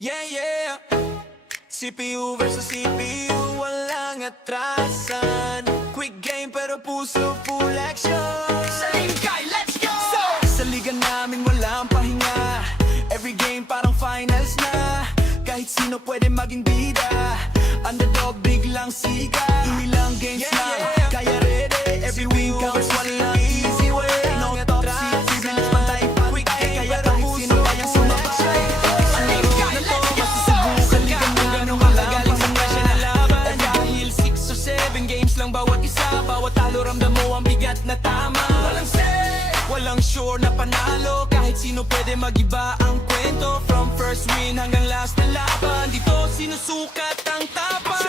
Yeah, yeah. CPU versus CPU, walang atrasan. Quick game pero puso full action. Sa Lingkay, let's go! Sa liga namin walang pahinga. Every game parang finals na. Kahit sino pwede maging bida. Underdog biglang siga. Ilang games lang, kaya ready. Every win counts, walang easy way. No top seat, privilege pantay-pantay. Kaya kahit sino kayang sumabay. Ang laro na to, masusubukan ka kung gano'ng makagaling sa presya na laban. Dahil 6 or 7 games lang bawat isa. Bawat talo ramdam mo ang bigat na tama. Walang say, walang sure na panalo. Kahit sino pwede magiba ang kwento. From first win hanggang last na laban. Dito sinusukat ang tapang.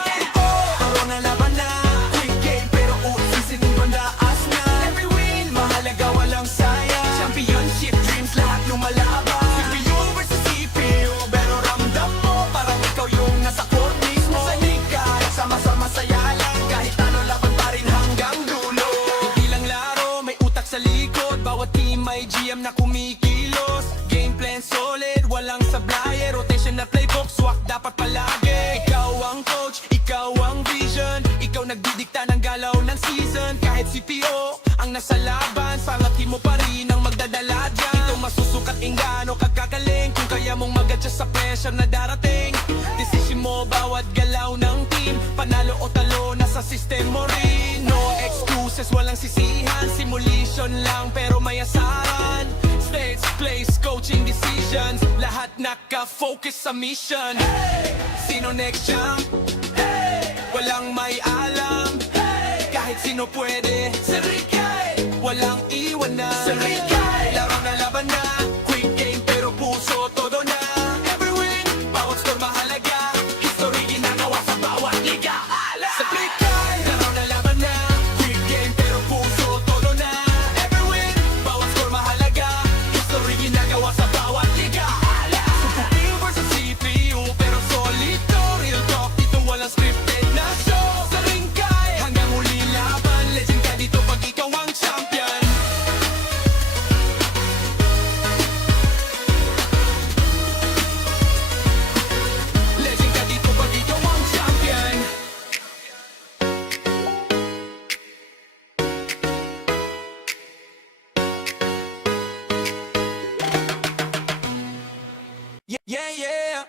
Paro na laban na. Quick game pero usisin bandaas na. Every win mahalaga walang sayang. Championship dreams lahat lumalaban. CPU versus CPU pero ramdam mo parang ikaw yung nasa court mismo. Sa liga sama-sama saya lang. Kahit ano laban pa rin hanggang dulo. Hindi lang laro may utak sa likod. Bawat team may GM na kumikilos. Game plan solid walang sablay. Rotation na playbook swak dapat palagi. Ikaw ang coach, ikaw ang vision. Ikaw nagdidikta ng galaw ng season. Kahit CPO ang nasa laban, pangatin mo pa rin ang magdadala dyan. Ito masusukat ingano kagkagaling. Kung kaya mong mag-adjust sa pressure na darating. Decision mo bawat galaw ng team. Panalo o talo nasa system mo rin. No excuses, walang sisihan. Simulation lang pero may asaran. States, place, coaching decisions. Lahat naka-focus sa mission. Sino next champ? Walang may alam. Kahit sino pwede. Sa Lingkay, walang iwanan. Sa Lingkay, laro na laban na. Quick game pero puso todo na. Every win, bawat score mahalaga. History ginagawa sa bawat liga. Sa Lingkay, laro na laban na. Quick game pero puso todo na. Every win, bawat score mahalaga. History ginagawa sa bawat liga. CPU versus CPU pero solito. Real talk dito walang scripted na show. Sa Lingkay, hanggang huli laban. Legend ka dito pag ikaw ang champion. Legend ka dito pag ikaw ang champion. Yeah, yeah.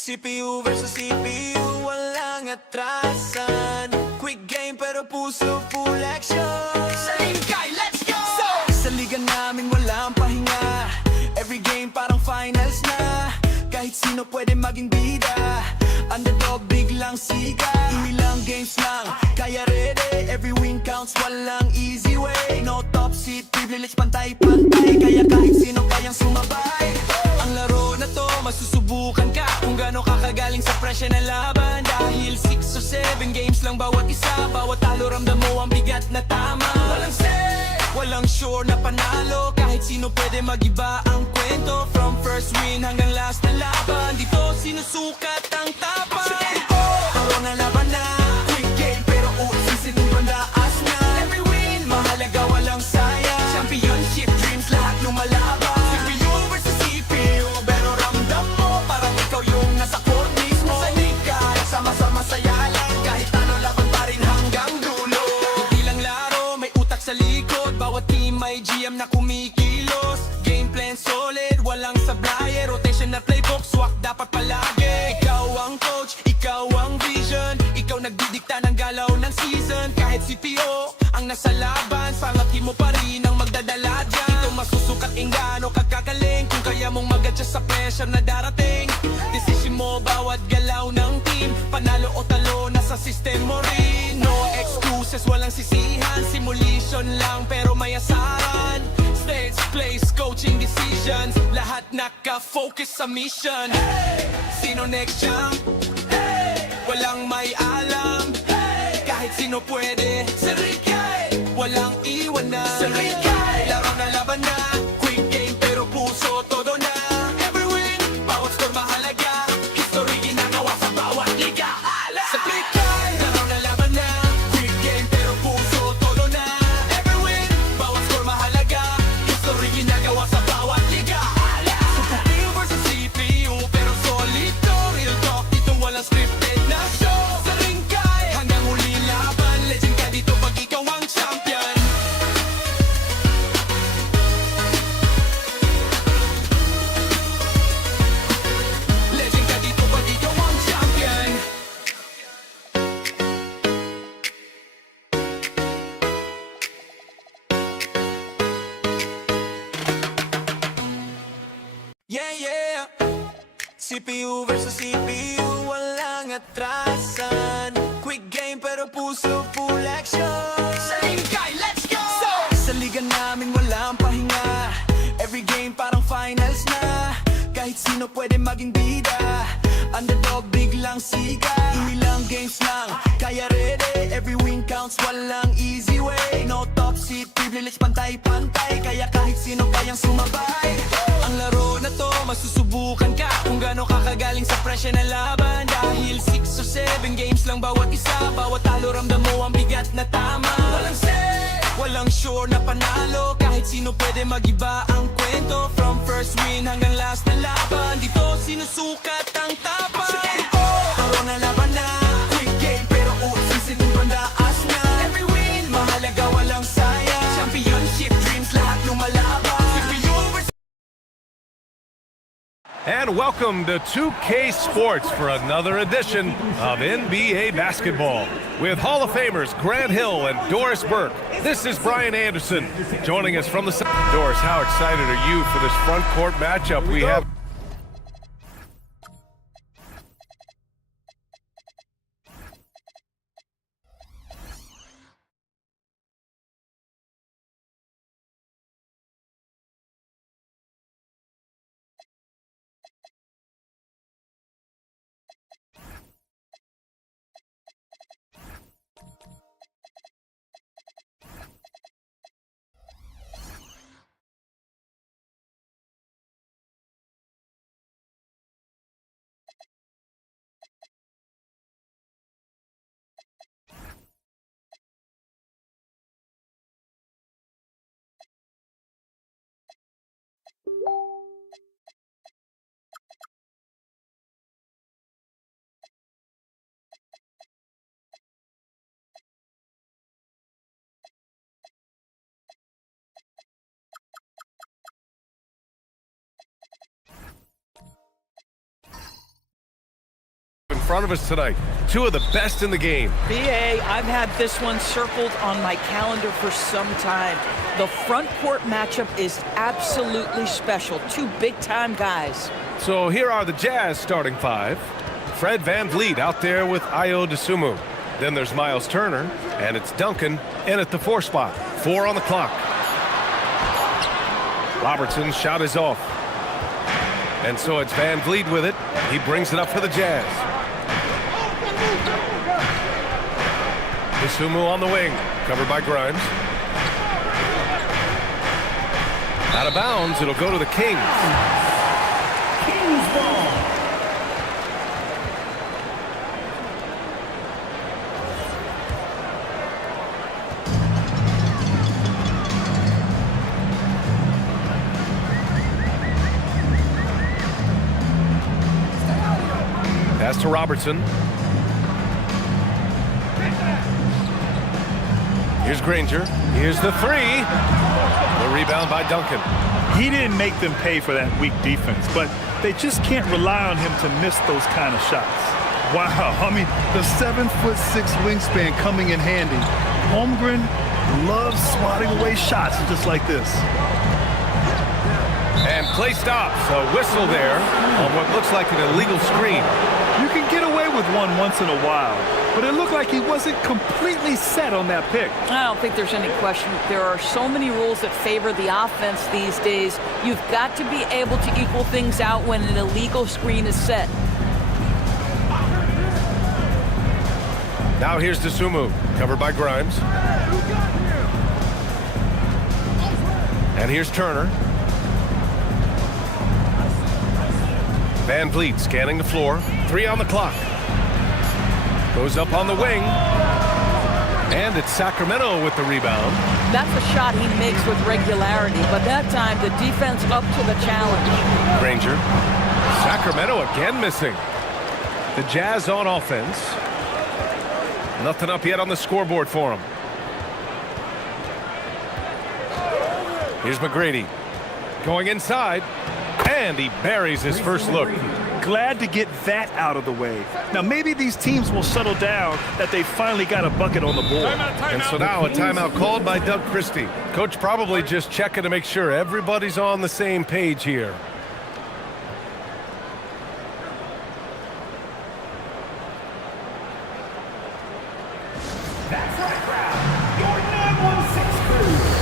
CPU versus CPU, walang atrasan. Quick game pero puso full action. Sa Lingkay, let's go! Sa liga namin walang pahinga. Every game parang finals na. Kahit sino pwede maging bida. Underdog biglang siga. Ilang games lang, kaya ready. Every win counts, walang easy way. No top seat, privilege pantay-pantay. Kaya kahit sino kayang sumabay. Ang laro na to, masusubukan ka kung gaano kakagaling sa presya na laban. Dahil 6 or 7 games lang bawat isa. Bawat talo ramdam mo ang bigat na tama. Walang say, walang sure na panalo. Kahit sino pwede magiba ang kwento. From first win hanggang last na laban. Dito sinusukat ang tapang. Paro na laban na. Quick game pero usisin bandaas na. Every win mahalaga walang sayang. Championship dreams lahat lumalaban. CPU versus CPU pero ramdam mo parang ikaw yung nasa court mismo. Sa liga sama-sama saya lang. Kahit ano laban pa rin hanggang dulo. Hindi lang laro may utak sa likod. Bawat team may GM na kumikilos. Game plan solid walang sablay. Rotation na playbook swak dapat palagi. Ikaw ang coach, ikaw ang vision. Ikaw nagdidikta ng galaw ng season. Kahit CPO ang nasa laban, pangatin mo pa rin ang magdadala dyan. Ito masusukat ingano kagkagaling. Kung kaya mong mag-adjust sa pressure na darating. Decision mo bawat galaw ng team. Panalo o talo nasa system mo rin. No excuses, walang sisihan. Simulation lang pero may asaran. States, place, coaching decisions. Lahat naka-focus sa mission. Sino next champ? Walang may alam. Kahit sino pwede. Sa Lingkay, walang iwanan. Sa Lingkay, laro na laban na. Quick game pero puso todo na. Every win, bawat score mahalaga. History ginagawa sa bawat liga. Sa Lingkay, laro na laban na. Quick game pero puso todo na. Every win, bawat score mahalaga. History ginagawa sa bawat liga. CPU versus CPU pero solid. Yeah, yeah. CPU versus CPU, walang atrasan. Quick game pero puso full action. Same guy, let's go! Sa liga namin walang pahinga. Every game parang finals na. Kahit sino pwede maging bida. Underdog biglang siga. Ilang games lang, kaya ready. Every win counts, walang easy way. No top seat, privilege, pantay-pantay. Kaya kahit sino kayang sumabay. Ang laro na to, masusubukan ka kung gaano kakagaling sa presya na laban. Dahil 6 or 7 games lang bawat isa. Bawat talo ramdam mo ang bigat na tama. Walang set, walang sure na panalo. Kahit sino pwede magiba ang kwento. From first win hanggang last na laban, dito sinusukat ang tapang. Laro na laban na, quick game pero usisin bandaas na. Every win, mahalaga walang sayang. Championship dreams, lahat lumalaban. And welcome to 2K Sports for another edition of NBA basketball. With Hall of Famers Grant Hill and Doris Burke, this is Brian Anderson joining us from the... Doris, how excited are you for this front court matchup we have? In front of us tonight, two of the best in the game. BA, I've had this one circled on my calendar for some time. The front court matchup is absolutely special. Two big-time guys. So here are the Jazz starting five. Fred VanVleet out there with Ayo Dosunmu. Then there's Miles Turner, and it's Duncan in at the 4 spot. 4 on the clock. Robertson's shot is off. And so it's VanVleet with it. He brings it up for the Jazz. Dosunmu on the wing, covered by Grimes. Out of bounds, it'll go to the Kings. Kings ball. Pass to Robertson. Here's Granger. Here's the 3. The rebound by Duncan. He didn't make them pay for that weak defense, but they just can't rely on him to miss those kind of shots. Wow, I mean, the 7'6" wingspan coming in handy. Holmgren loves swatting away shots just like this. And Clay stops. A whistle there on what looks like an illegal screen. You can get away with one once in a while, but it looked like he wasn't completely set on that pick. I don't think there's any question. There are so many rules that favor the offense these days. You've got to be able to equal things out when an illegal screen is set. Now here's Dosunmu, covered by Grimes. And here's Turner. VanVleet scanning the floor. 3 on the clock. Goes up on the wing. And it's Sacramento with the rebound. That's a shot he makes with regularity, but that time the defense up to the challenge. Granger. Sacramento again missing. The Jazz on offense. Nothing up yet on the scoreboard for him. Here's McGrady. Going inside. And he buries his first look. Glad to get that out of the way. Now maybe these teams will settle down that they finally got a bucket on the board. And so now a timeout called by Doug Christie. Coach probably just checking to make sure everybody's on the same page here. That's right, crowd. Your 916 crew.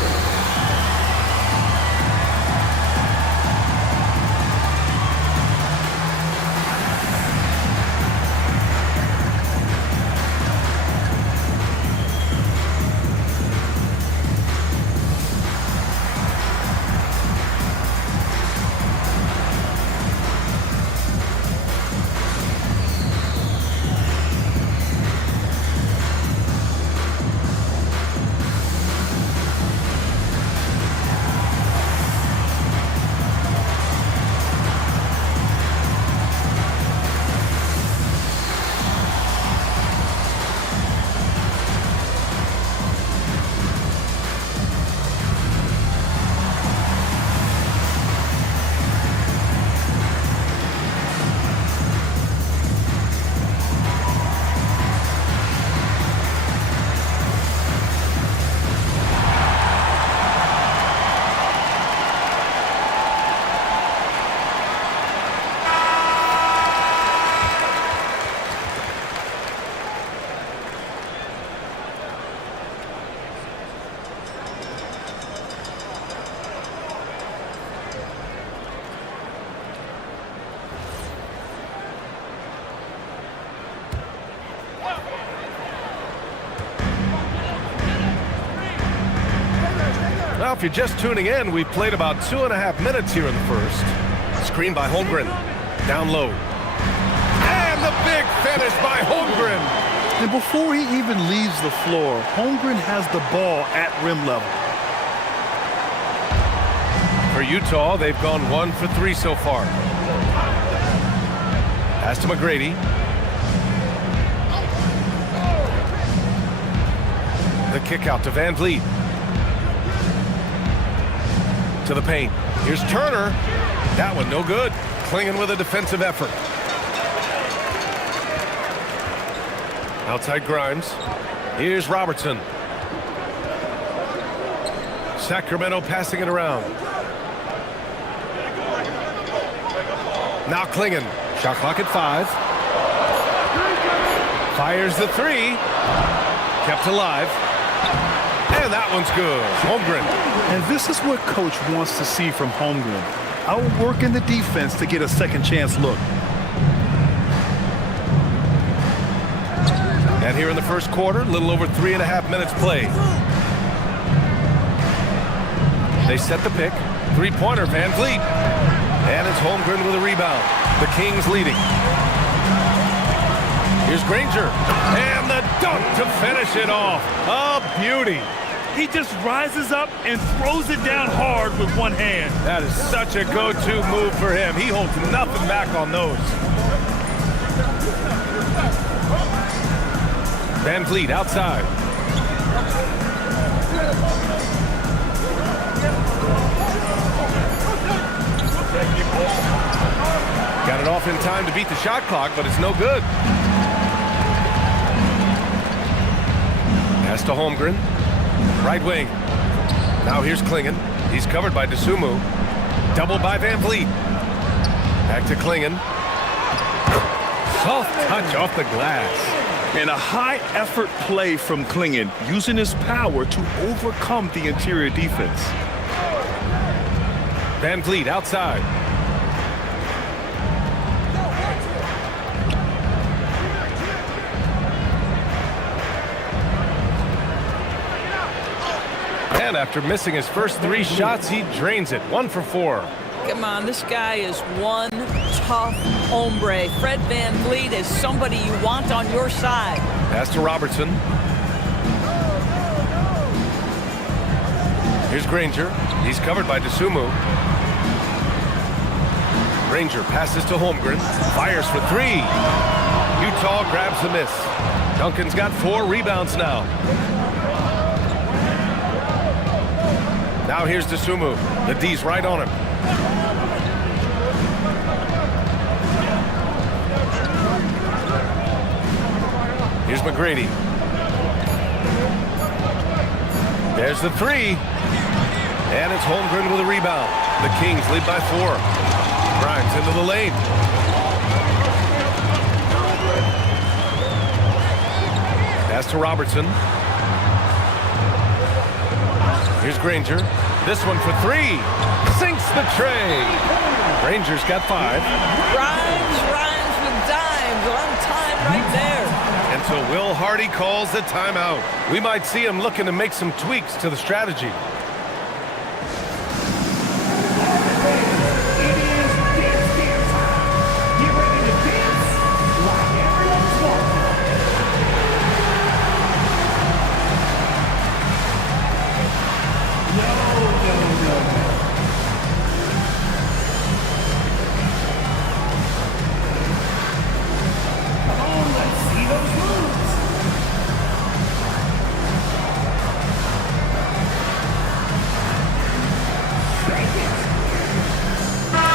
Well, if you're just tuning in, we've played about 2.5 minutes here in the first. Screen by Holmgren. Down low. And the big finish by Holmgren. And before he even leaves the floor, Holmgren has the ball at rim level. For Utah, they've gone 1 for 3 so far. Pass to McGrady. The kick out to Van Vliet. To the paint. Here's Turner. That one no good. Klingen with a defensive effort. Outside Grimes. Here's Robertson. Sacramento passing it around. Now Klingen. Shot clock at 5. Fires the 3. Kept alive. And that one's good. Holmgren. And this is what Coach wants to see from Holmgren. Outworking the defense to get a second chance look. And here in the first quarter, a little over 3.5 minutes played. They set the pick. Three-pointer, Van Vliet. And it's Holmgren with a rebound. The Kings leading. Here's Granger. And the dunk to finish it off. A beauty. He just rises up and throws it down hard with one hand. That is such a go-to move for him. He holds nothing back on those. Van Vliet outside. Got it off in time to beat the shot clock, but it's no good. Pass to Holmgren. Right wing. Now here's Klingen. He's covered by DeSumo. Doubled by Van Vliet. Back to Klingen. Soft touch off the glass. And a high-effort play from Klingen, using his power to overcome the interior defense. Van Vliet outside. And after missing his first 3 shots, he drains it. 1 for 4. Come on, this guy is one tough hombre. Fred Van Vliet is somebody you want on your side. Pass to Robertson. Here's Granger. He's covered by DeSumo. Granger passes to Holmgren. Fires for 3. Utah grabs the miss. Duncan's got 4 rebounds now. Now here's DeSumo. The D's right on him. Here's McGrady. There's the 3. And it's Holmgren with a rebound. The Kings lead by 4. Grimes into the lane. Pass to Robertson. Here's Granger. This one for 3. Sinks the tray. Granger's got 5. Rhymes with dimes on time right there. And so Will Hardy calls the timeout. We might see him looking to make some tweaks to the strategy.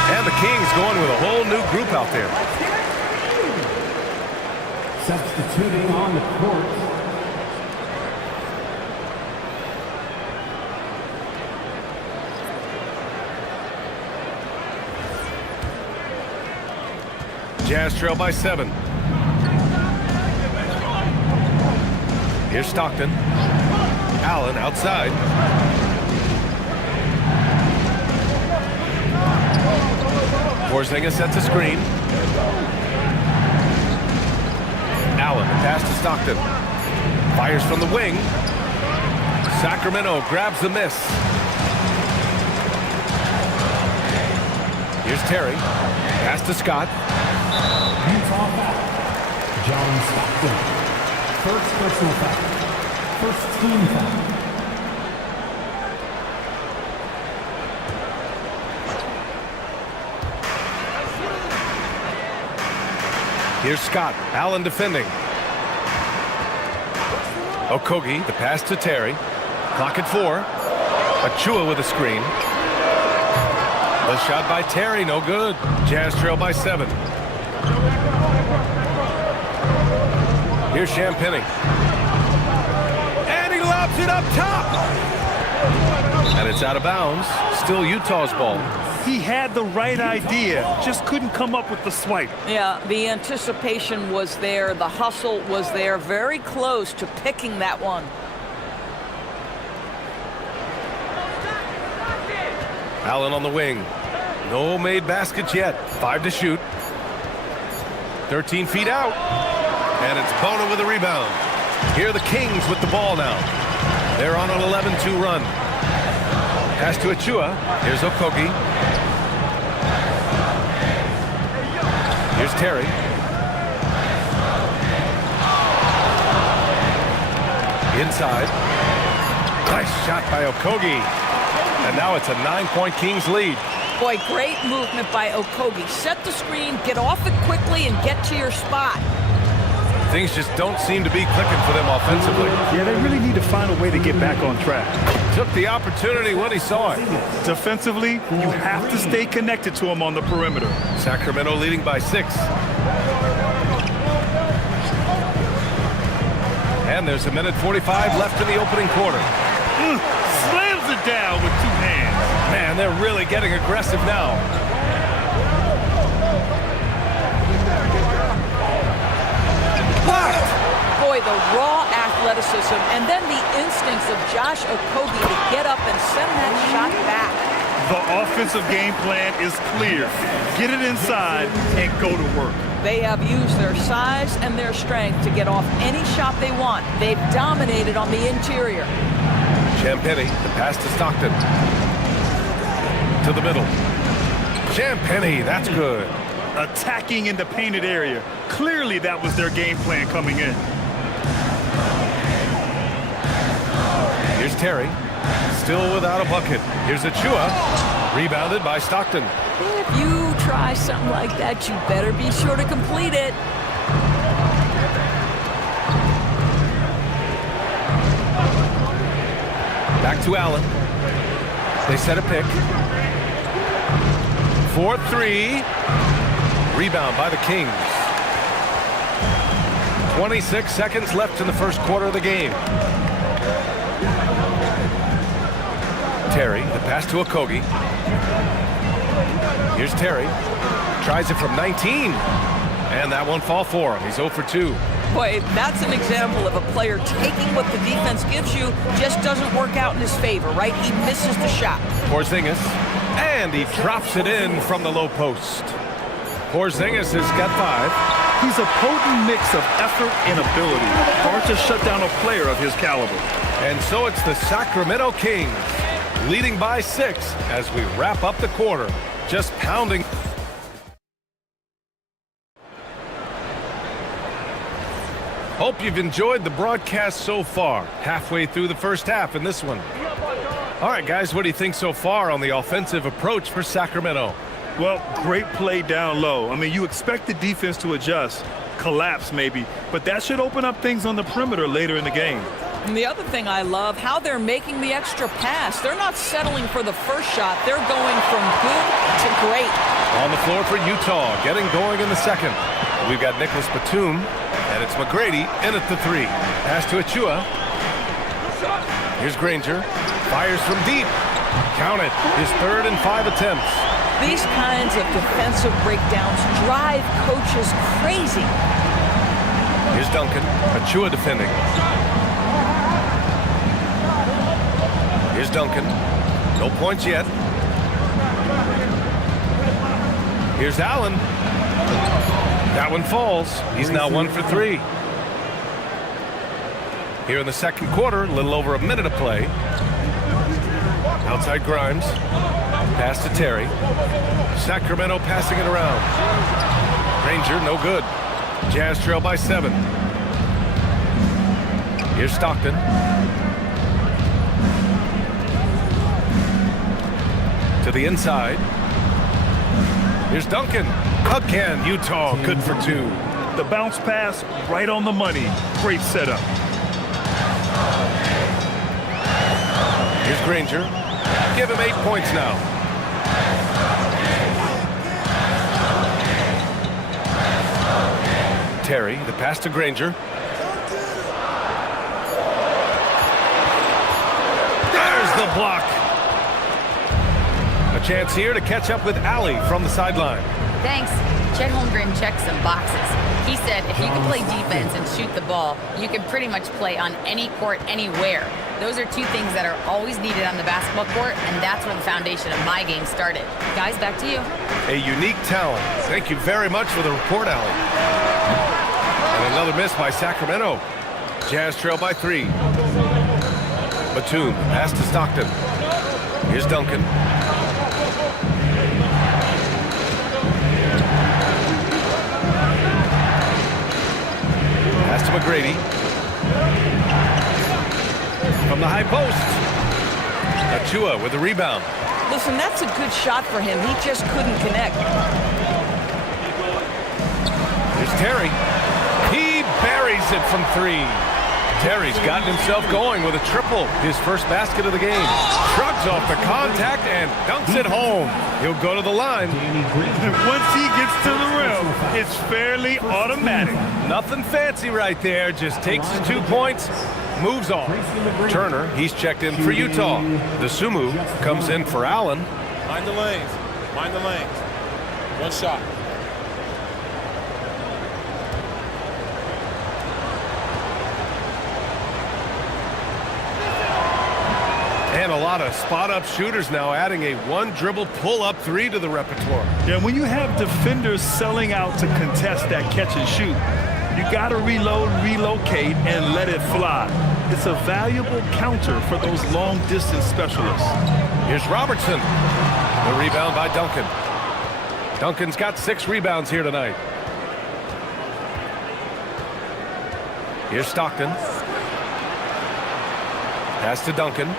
And the Kings going with a whole new group out there. Substituting on the court. Jazz trail by 7. Here's Stockton. Allen outside. Porzingis sets a screen. Allen, pass to Stockton. Fires from the wing. Sacramento grabs the miss. Here's Terry. Pass to Scott. Utah foul. John Stockton. First personal foul. First team foul. Here's Scott. Allen defending. Okogie, the pass to Terry. Clock at 4. Achua with a screen. The shot by Terry, no good. Jazz trail by 7. Here's Champagny. And he lobs it up top. And it's out of bounds. Still Utah's ball. He had the right idea, just couldn't come up with the swipe. Yeah, the anticipation was there. The hustle was there. Very close to picking that one. Allen on the wing. No made baskets yet. 5 to shoot. 13 feet out. And it's Bona with a rebound. Here are the Kings with the ball now. They're on an 11-2 run. Pass to Achua. Here's Okogie. Here's Terry. Inside. Nice shot by Okogie. And now it's a 9-point Kings lead. Boy, great movement by Okogie. Set the screen, get off it quickly, and get to your spot. Things just don't seem to be clicking for them offensively. Yeah, they really need to find a way to get back on track. Took the opportunity when he saw it. Defensively, you have to stay connected to him on the perimeter. Sacramento leading by 6. And there's a minute 45 left in the opening quarter. Slams it down with 2 hands. Man, they're really getting aggressive now. Boy, the raw athleticism and then the instincts of Josh Okogie to get up and send that shot back. The offensive game plan is clear. Get it inside and go to work. They have used their size and their strength to get off any shot they want. They've dominated on the interior. Champagny, the pass to Stockton. To the middle. Champagny, that's good. Attacking in the painted area. Clearly that was their game plan coming in. Here's Terry. Still without a bucket. Here's Achua. Rebounded by Stockton. If you try something like that, you better be sure to complete it. Back to Allen. They set a pick. 4-3. Rebound by the Kings. 26 seconds left in the first quarter of the game. Terry, the pass to Okogie. Here's Terry. Tries it from 19. And that won't fall for him. He's 0 for 2. Boy, that's an example of a player taking what the defense gives you, just doesn't work out in his favor, right? He misses the shot. Porzingis, and he drops it in from the low post. Porzingis has got 5. He's a potent mix of effort and ability. Hard to shut down a player of his caliber. And so it's the Sacramento Kings leading by 6 as we wrap up the quarter. Just pounding. Hope you've enjoyed the broadcast so far. Halfway through the first half in this one. All right, guys, what do you think so far on the offensive approach for Sacramento? Well, great play down low. I mean, you expect the defense to adjust, collapse maybe, but that should open up things on the perimeter later in the game. And the other thing I love, how they're making the extra pass. They're not settling for the first shot. They're going from good to great. On the floor for Utah, getting going in the second. We've got Nicholas Batum, and it's McGrady in at the 3. Pass to Achua. Here's Granger. Fires from deep. Count it. His 3rd and 5 attempts. These kinds of defensive breakdowns drive coaches crazy. Here's Duncan. Achua defending. Here's Duncan. No points yet. Here's Allen. That one falls. He's now 1 for 3. Here in the second quarter, a little over a minute of play. Outside Grimes. Pass to Terry. Sacramento passing it around. Granger, no good. Jazz trail by 7. Here's Stockton. To the inside. Here's Duncan. Again, Utah good for 2. The bounce pass right on the money. Great setup. Here's Granger. Give him 8 points now. Terry, the pass to Granger. There's the block. A chance here to catch up with Allie from the sideline. Thanks. Chet Holmgren checked some boxes. He said if you can play defense and shoot the ball, you can pretty much play on any court, anywhere. Those are 2 things that are always needed on the basketball court, and that's where the foundation of my game started. Guys, back to you. A unique talent. Thank you very much for the report, Allie. And another miss by Sacramento. Jazz trail by 3. Batum, pass to Stockton. Here's Duncan. Pass to McGrady. From the high post. Achua with the rebound. Listen, that's a good shot for him. He just couldn't connect. Here's Terry. He buries it from 3. Terry's gotten himself going with a triple. His first basket of the game. Shrugs off the contact and dunks it home. He'll go to the line. Once he gets to the rim, it's fairly automatic. Nothing fancy right there. Just takes his 2 points, moves on. Turner, he's checked in for Utah. The Sumu comes in for Allen. Mind the lanes. Mind the lanes. 1 shot. And a lot of spot-up shooters now, adding a 1-dribble pull-up 3 to the repertoire. Yeah, when you have defenders selling out to contest that catch and shoot, you got to reload, relocate, and let it fly. It's a valuable counter for those long-distance specialists. Here's Robertson. The rebound by Duncan. Duncan's got 6 rebounds here tonight. Here's Stockton. Pass to Duncan.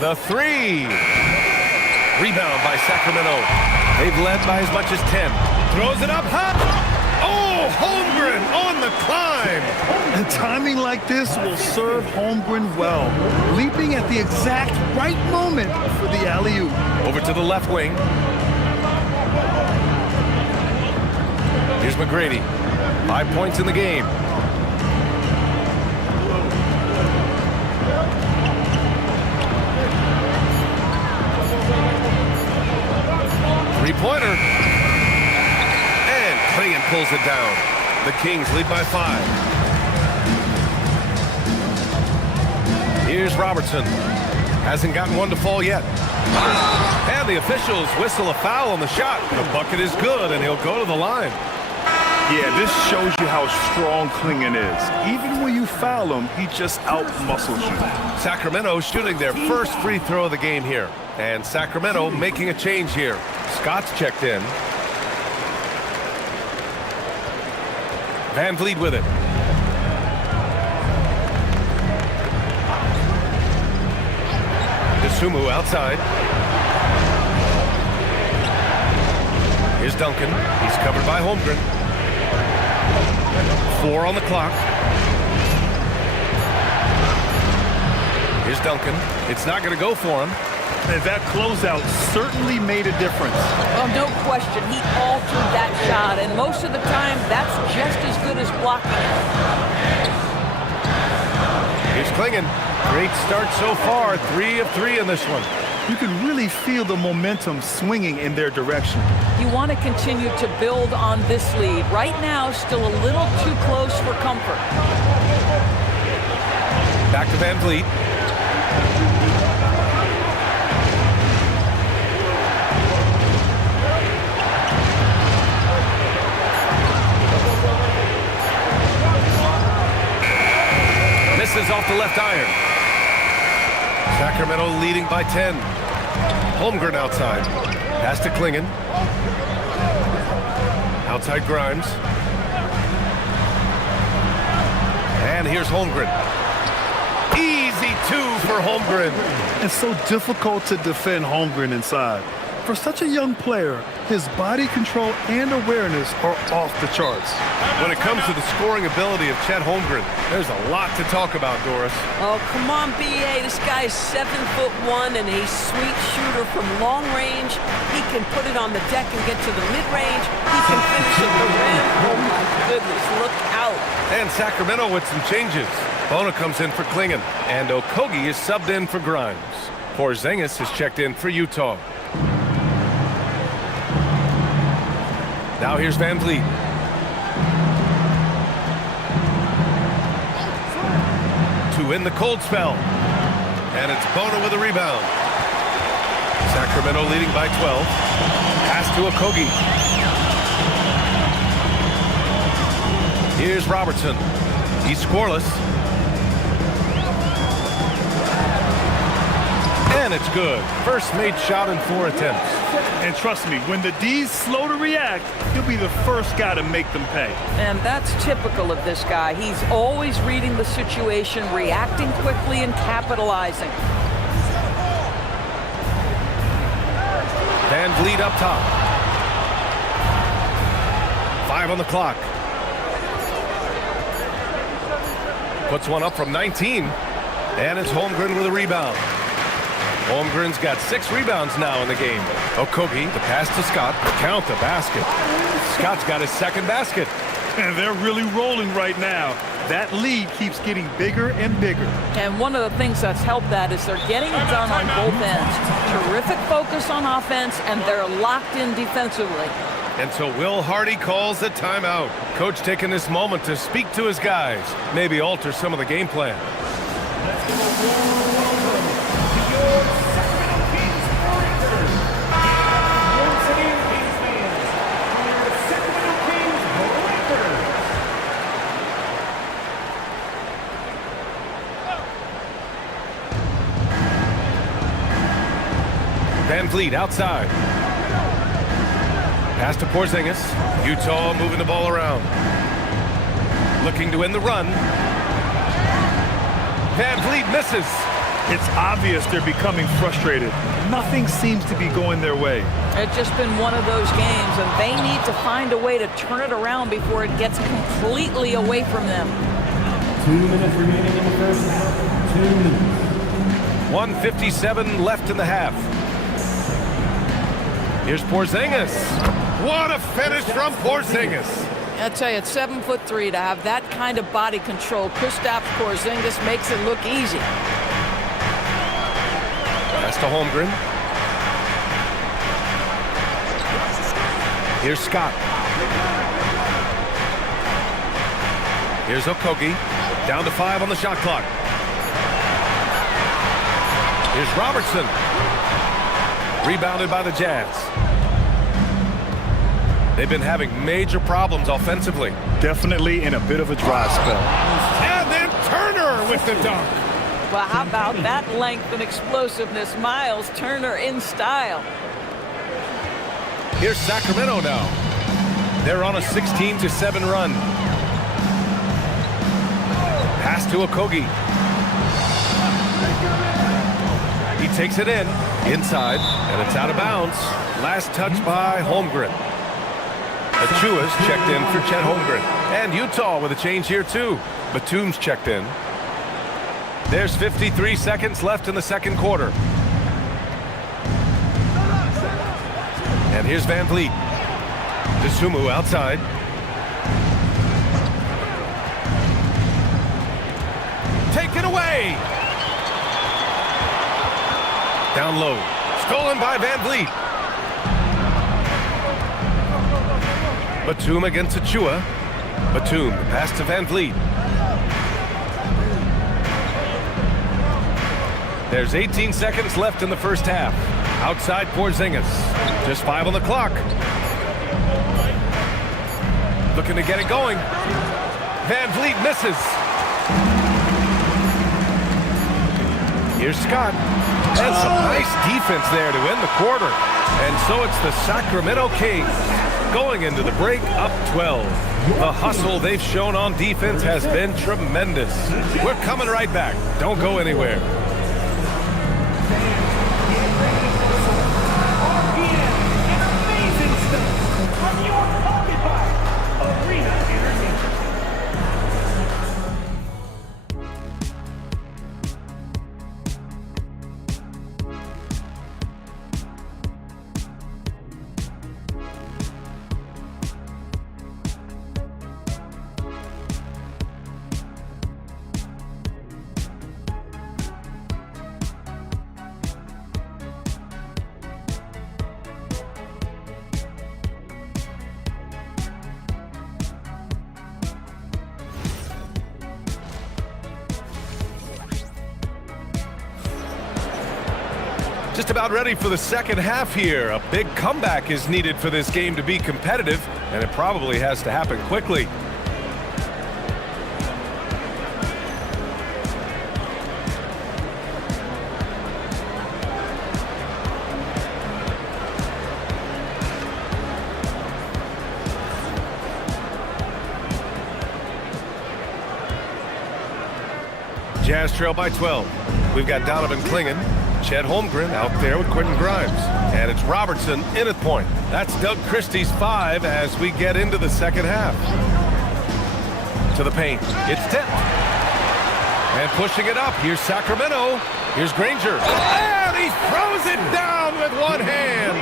The 3. Rebound by Sacramento. They've led by as much as 10. Throws it up high. Oh, Holmgren on the climb. And timing like this will serve Holmgren well. Leaping at the exact right moment for the alley-oop. Over to the left wing. Here's McGrady. 5 points in the game. Three-pointer. And Klingon pulls it down. The Kings lead by 5. Here's Robertson. Hasn't gotten one to fall yet. And the officials whistle a foul on the shot. The bucket is good, and he'll go to the line. Yeah, this shows you how strong Klingon is. Even when you foul him, he just out-muscles you. Sacramento shooting their first free throw of the game here. And Sacramento making a change here. Scott's checked in. Van Vliet with it. Sumu outside. Here's Duncan. He's covered by Holmgren. 4 on the clock. Here's Duncan. It's not going to go for him. And that closeout certainly made a difference. Oh, no question. He altered that shot, and most of the time, that's just as good as blocking it. Here's Klingon. Great start so far. 3 of 3 in this one. You can really feel the momentum swinging in their direction. You want to continue to build on this lead. Right now, still a little too close for comfort. Back to Van Vliet. Misses off the left iron. Sacramento leading by 10. Holmgren outside. Pass to Klingon. Outside Grimes. And here's Holmgren. Easy 2 for Holmgren. It's so difficult to defend Holmgren inside. For such a young player, his body control and awareness are off the charts. When it comes to the scoring ability of Chet Holmgren, there's a lot to talk about, Doris. Oh, come on, B.A. This guy's 7'1" and a sweet shooter from long range. He can put it on the deck and get to the mid-range. He can finish at the rim. Oh, my goodness, look out. And Sacramento with some changes. Bona comes in for Klingon, and Okogie is subbed in for Grimes. Porzingis is checked in for Utah. Now here's Van Vliet. To win the cold spell. And it's Bona with a rebound. Sacramento leading by 12. Pass to Okogie. Here's Robertson. He's scoreless. And it's good. First made shot in 4 attempts. And trust me, when the D's slow to react, he'll be the first guy to make them pay. And that's typical of this guy. He's always reading the situation, reacting quickly, and capitalizing. Van Vliet up top. 5 on the clock. Puts one up from 19. And it's Holmgren with a rebound. Holmgren's got 6 rebounds now in the game. Okogie, the pass to Scott. Count the basket. Scott's got his second basket. And they're really rolling right now. That lead keeps getting bigger and bigger. And one of the things that's helped that is they're getting it done on both ends. Terrific focus on offense, and they're locked in defensively. And so Will Hardy calls the timeout. Coach taking this moment to speak to his guys. Maybe alter some of the game plan. Van Vliet outside. Pass to Porzingis. Utah moving the ball around. Looking to win the run. Van Vliet misses. It's obvious they're becoming frustrated. Nothing seems to be going their way. It's just been one of those games, and they need to find a way to turn it around before it gets completely away from them. 2 minutes remaining in the first half. 2 minutes. 1:57 left in the half. Here's Porzingis. What a finish from Porzingis. I tell you, at 7'3", to have that kind of body control, Kristaps Porzingis makes it look easy. Pass to Holmgren. Here's Scott. Here's Okogie. Down to 5 on the shot clock. Here's Robertson. Rebounded by the Jazz. They've been having major problems offensively. Definitely in a bit of a dry spell. And then Turner with the dunk. Well, how about that length and explosiveness? Miles Turner in style. Here's Sacramento now. They're on a 16-7 run. Pass to Okogie. He takes it inside, and it's out of bounds. Last touch by Holmgren. Achua's checked in for Chet Holmgren. And Utah with a change here too. Batum's checked in. There's 53 seconds left in the second quarter. And here's Van Vliet. Dosunmu outside. Taken away. Down low. Stolen by Van Vliet. Batum against Achua. Batum, pass to Van Vliet. There's 18 seconds left in the first half. Outside Porzingis. Just 5 on the clock. Looking to get it going. Van Vliet misses. Here's Scott. And some nice defense there to end the quarter. And so it's the Sacramento Kings going into the break up 12. The hustle they've shown on defense has been tremendous. We're coming right back. Don't go anywhere. Just about ready for the second half here. A big comeback is needed for this game to be competitive, and it probably has to happen quickly. Jazz trail by 12. We've got Donovan Clingan. Chet Holmgren out there with Quentin Grimes. And it's Robertson in at point. That's Doug Christie's 5 as we get into the second half. To the paint. It's tipped. And pushing it up. Here's Sacramento. Here's Granger. And he throws it down with one hand.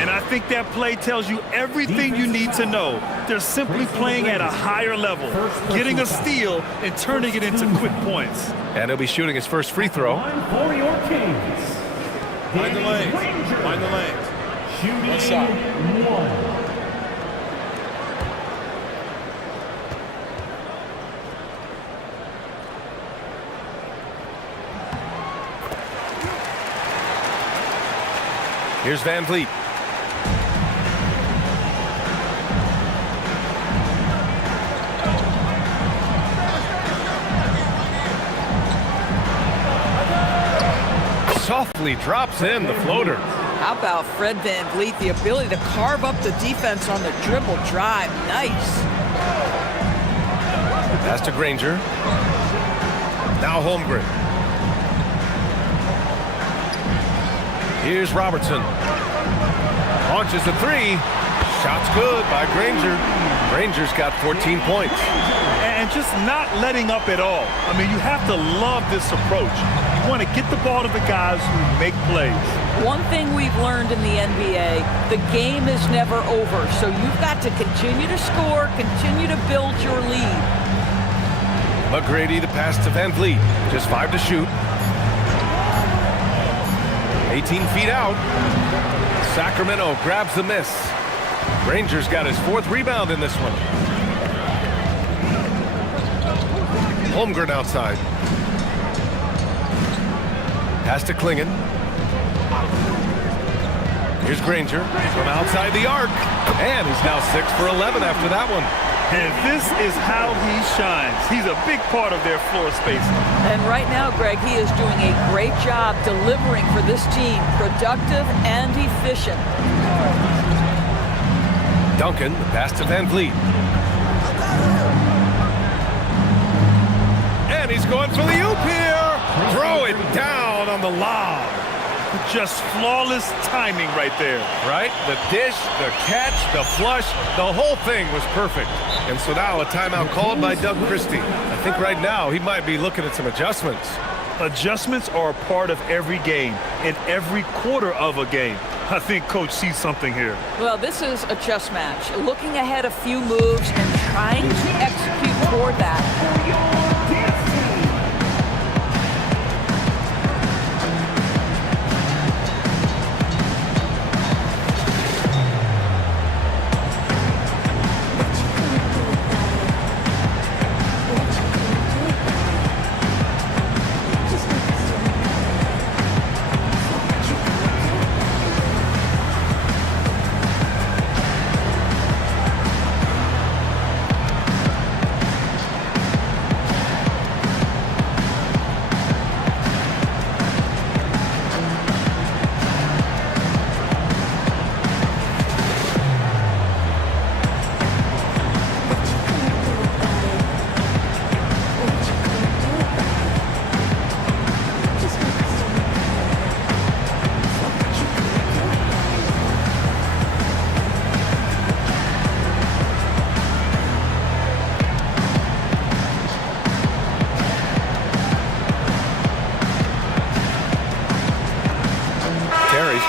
And I think that play tells you everything you need to know. They're simply playing at a higher level, getting a steal and turning it into quick points. And he'll be shooting his first free throw. For your Kings. Find the lanes. Find the lanes. Shooting One shot. 1. Here's Van Vliet. Softly drops in the floater. How about Fred Van Vliet, the ability to carve up the defense on the dribble drive. Nice. Pass to Granger. Now Holmgren. Here's Robertson. Launches the 3. Shot's good by Granger. Granger's got 14 points. And just not letting up at all. I mean, you have to love this approach. You want to get the ball to the guys who make plays. One thing we've learned in the NBA, the game is never over. So you've got to continue to score, continue to build your lead. McGrady to pass to Van Vliet. Just 5 to shoot. 18 feet out. Sacramento grabs the miss. Granger's got his 4th rebound in this one. Holmgren outside. Pass to Klingen. Here's Granger from outside the arc. And he's now 6 for 11 after that one. And this is how he shines. He's a big part of their floor space. And right now, Greg, he is doing a great job delivering for this team. Productive and efficient. Duncan, the pass to Van Vliet. And he's going for the oop here. Throw it down on the lob. Just flawless timing right there. Right? The dish, the catch, the flush, the whole thing was perfect. And so now a timeout called by Doug Christie. I think right now he might be looking at some adjustments. Adjustments are a part of every game, in every quarter of a game. I think Coach sees something here. Well, this is a chess match. Looking ahead a few moves and trying to execute toward that.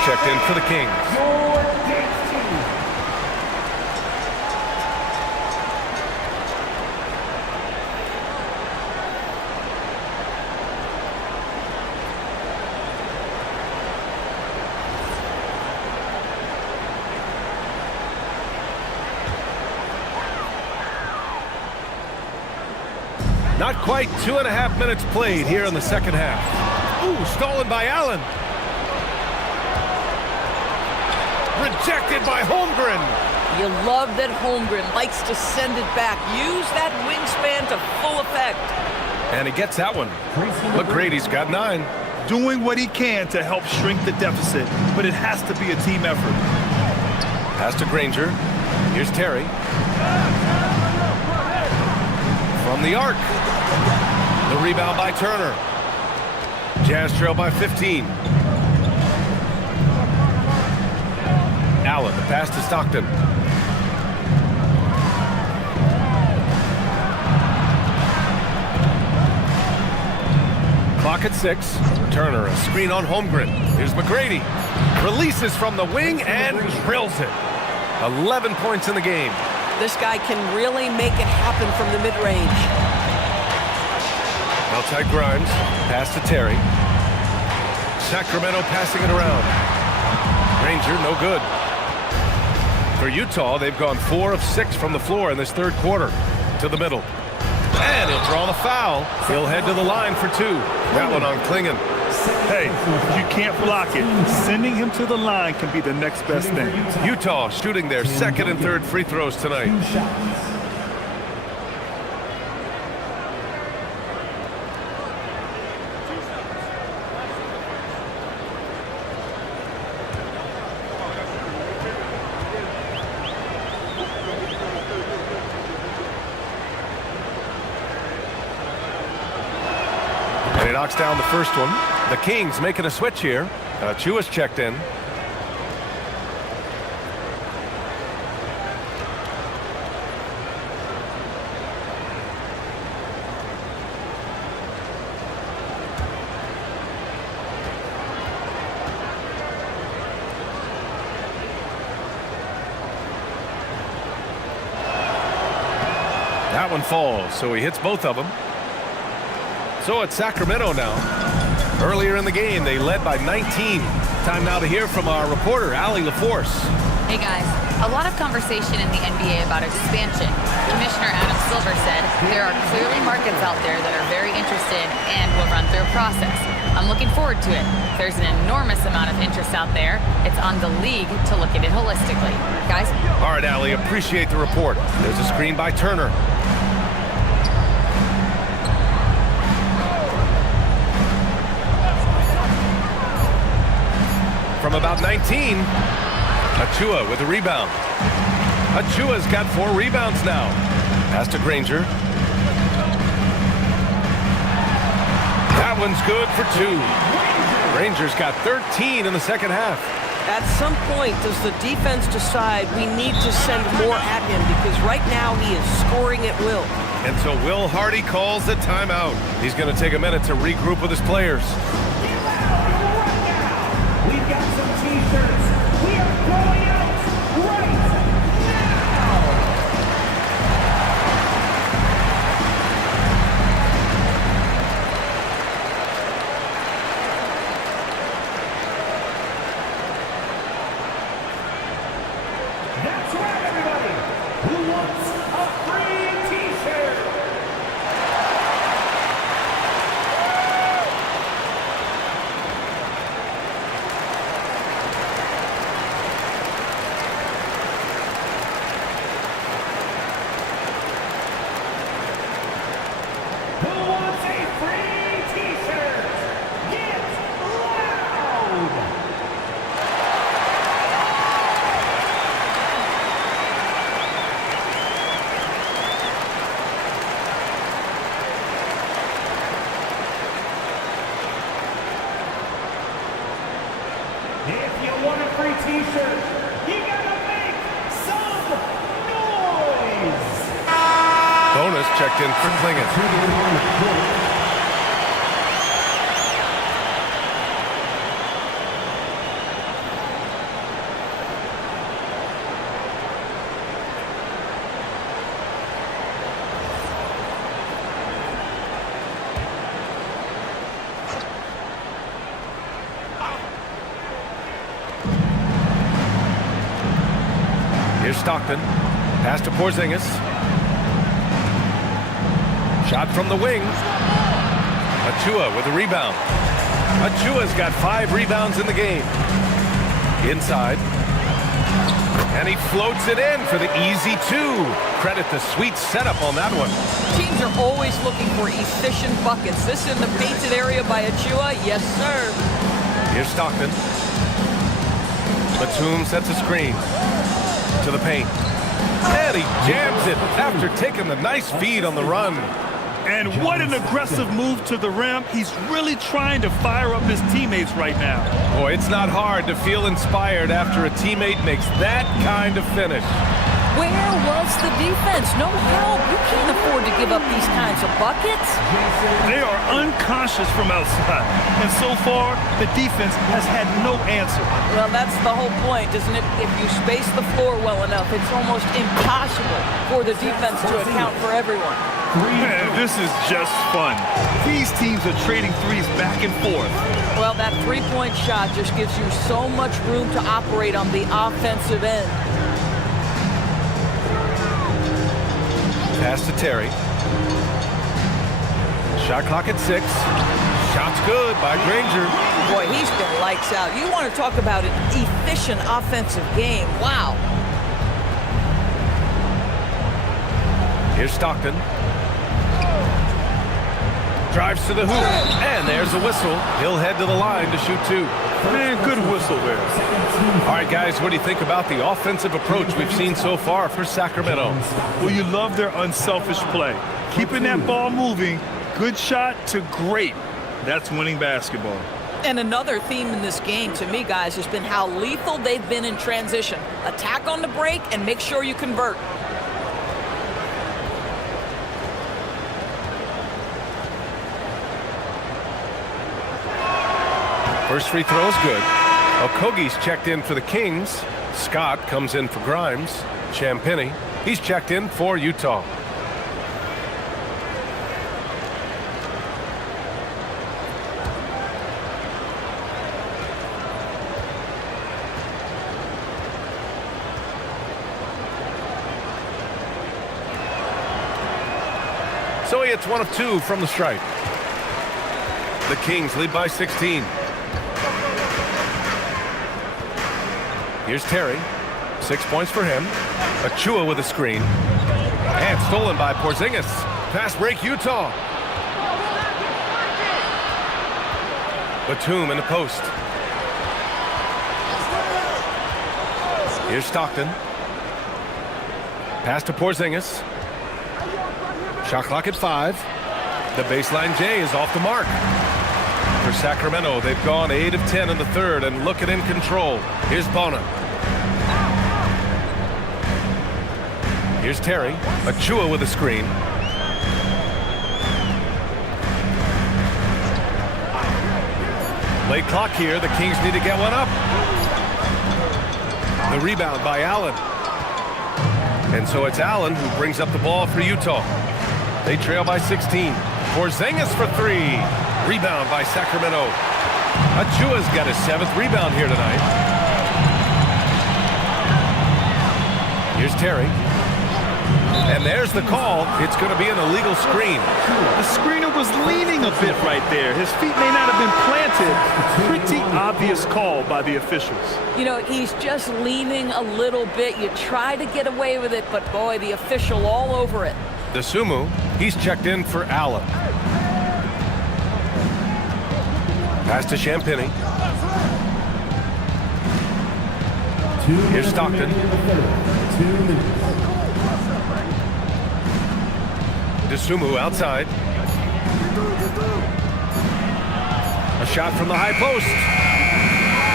Checked in for the Kings. Not quite 2.5 minutes played here in the second half. Ooh, stolen by Allen. Rejected by Holmgren. You love that Holmgren likes to send it back. Use that wingspan to full effect. And he gets that one. McGrady's got 9. Doing what he can to help shrink the deficit, but it has to be a team effort. Pass to Granger. Here's Terry. From the arc. The rebound by Turner. Jazz trail by 15. Allen, the pass to Stockton. Clock at 6. Turner, a screen on Holmgren. Here's McGrady. Releases from the wing and drills it. 11 points in the game. This guy can really make it happen from the mid-range. Outside Grimes. Pass to Terry. Sacramento passing it around. Granger, no good. For Utah, they've gone 4 of 6 from the floor in this third quarter. To the middle. And he'll draw the foul. He'll head to the line for 2. That one on Klingen. Hey, if you can't block it, sending him to the line can be the next best thing. Utah shooting their second and third free throws tonight. And he knocks down the first one. The Kings making a switch here. Chua's checked in. That one falls, so he hits both of them. So it's Sacramento now. Earlier in the game, they led by 19. Time now to hear from our reporter, Allie LaForce. Hey, guys. A lot of conversation in the NBA about expansion. Commissioner Adam Silver said there are clearly markets out there that are very interested and will run through a process. I'm looking forward to it. There's an enormous amount of interest out there. It's on the league to look at it holistically. Guys? All right, Allie, appreciate the report. There's a screen by Turner. From about 19, Achua with a rebound. Achua's got 4 rebounds now. Pass to Granger. That one's good for 2. Granger's got 13 in the second half. At some point, does the defense decide we need to send more at him? Because right now he is scoring at will. And so Will Hardy calls the timeout. He's going to take a minute to regroup with his players. We've got some t-shirts. We are going out right now. That's right, everybody. Who wants a free t-shirt? Who wants a free t-shirt? Get loud! If you want a free t-shirt, you gotta make some noise! Bonus checked in for Klingon. Here's Stockton. Pass to Porzingis. Shot from the wing. Achua with a rebound. Achua's got 5 rebounds in the game. Inside. And he floats it in for the easy 2. Credit the sweet setup on that one. Teams are always looking for efficient buckets. This in the painted area by Achua? Yes, sir. Here's Stockton. Batum sets a screen to the paint. And he jams it after taking the nice feed on the run. And what an aggressive move to the rim. He's really trying to fire up his teammates right now. Boy, it's not hard to feel inspired after a teammate makes that kind of finish. Where was the defense? No help. You can't afford to give up these kinds of buckets. They are unconscious from outside. And so far, the defense has had no answer. Well, that's the whole point, isn't it? If you space the floor well enough, it's almost impossible for the defense to account for everyone. Man, this is just fun. These teams are trading threes back and forth. Well, that three-point shot just gives you so much room to operate on the offensive end. Pass to Terry. Shot clock at 6. Shot's good by Granger. Boy, he's been lights out. You want to talk about an efficient offensive game. Wow. Here's Stockton. Drives to the hoop. And there's a whistle. He'll head to the line to shoot 2. Man, good whistle there. All right, guys, what do you think about the offensive approach we've seen so far for Sacramento? Well, you love their unselfish play. Keeping that ball moving, good shot to great. That's winning basketball. And another theme in this game, to me, guys, has been how lethal they've been in transition. Attack on the break and make sure you convert. First free throw is good. Okogie's checked in for the Kings. Scott comes in for Grimes. Champagny, he's checked in for Utah. so he hits one of two from the stripe. The Kings lead by 16. Here's Terry. 6 points for him. Achua with a screen. And stolen by Porzingis. Fast break, Utah. Batum in the post. Here's Stockton. Pass to Porzingis. Shot clock at 5. The baseline J is off the mark. For Sacramento, they've gone 8 of 10 in the third and looking in control. Here's Bona. Here's Terry. Achua with a screen. Late clock here. The Kings need to get one up. The rebound by Allen. And so it's Allen who brings up the ball for Utah. They trail by 16. Porzingis for 3. Rebound by Sacramento. Achua's got his 7th rebound here tonight. Here's Terry. And there's the call. It's going to be an illegal screen. The screener was leaning a bit right there. His feet may not have been planted. Pretty obvious call by the officials. You know, he's just leaning a little bit. You try to get away with it, but boy, the official all over it. The Sumu, he's checked in for Allen. Pass to Champagny. Here's Stockton. 2 minutes. DeSumo outside. A shot from the high post.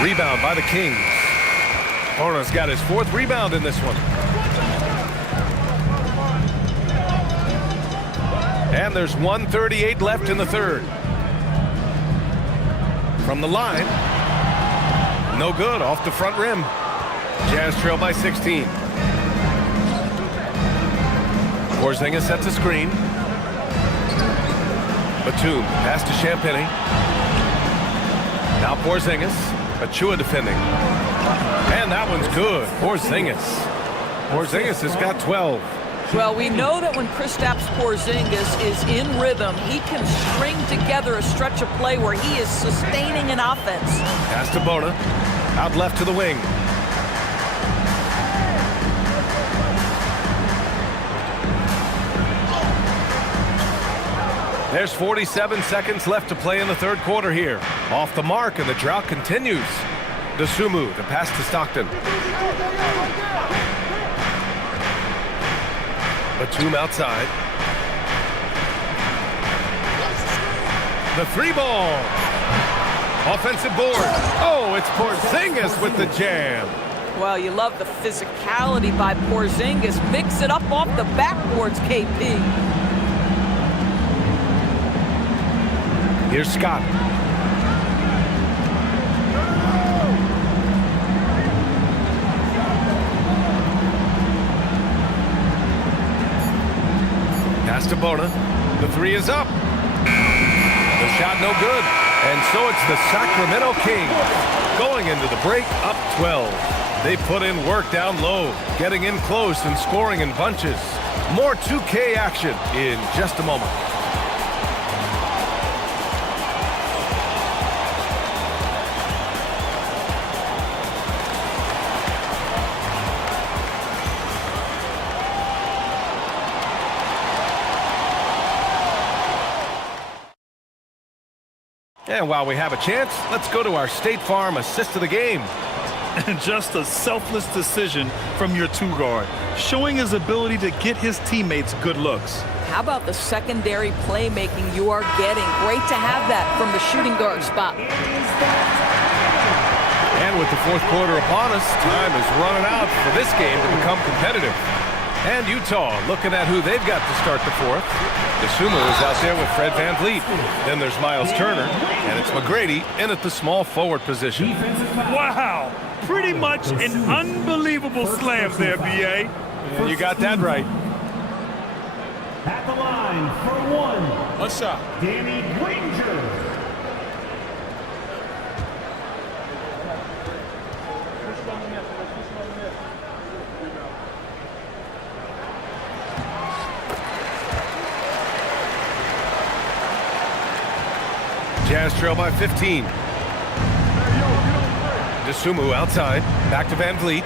Rebound by the Kings. Bona's got his 4th rebound in this one. And there's 1:38 left in the third. From the line. No good, off the front rim. Jazz trail by 16. Porzingis sets a screen. Batum, pass to Champagny. Now Porzingis. Achua defending. And that one's good. Porzingis. Porzingis has got 12. Well, we know that when Kristaps Porzingis is in rhythm, he can string together a stretch of play where he is sustaining an offense. Pass to Bona. Out left to the wing. There's 47 seconds left to play in the third quarter here. Off the mark, and the drought continues. DeSumo, the pass to Stockton. Batum outside. The 3-ball. Offensive board. Oh, it's Porzingis with the jam. Well, you love the physicality by Porzingis. Mix it up off the backboards, KP. Here's Scott. Pass to Bona. The 3 is up. The shot no good. And so it's the Sacramento Kings going into the break up 12. They put in work down low, getting in close and scoring in bunches. More 2K action in just a moment. And while we have a chance, let's go to our State Farm assist of the game. And just a selfless decision from your 2-guard, showing his ability to get his teammates good looks. How about the secondary playmaking you are getting? Great to have that from the shooting guard spot. And with the fourth quarter upon us, time is running out for this game to become competitive. And Utah looking at who they've got to start the fourth. DeSumo is out there with Fred VanVleet. Then there's Miles Turner, and it's McGrady in at the small forward position. Wow, pretty much an unbelievable slam there, B.A. And you got that right. At the line for 1. A shot. Danny Granger. Jazz trail by 15. DeSumo outside. Back to Van Vliet.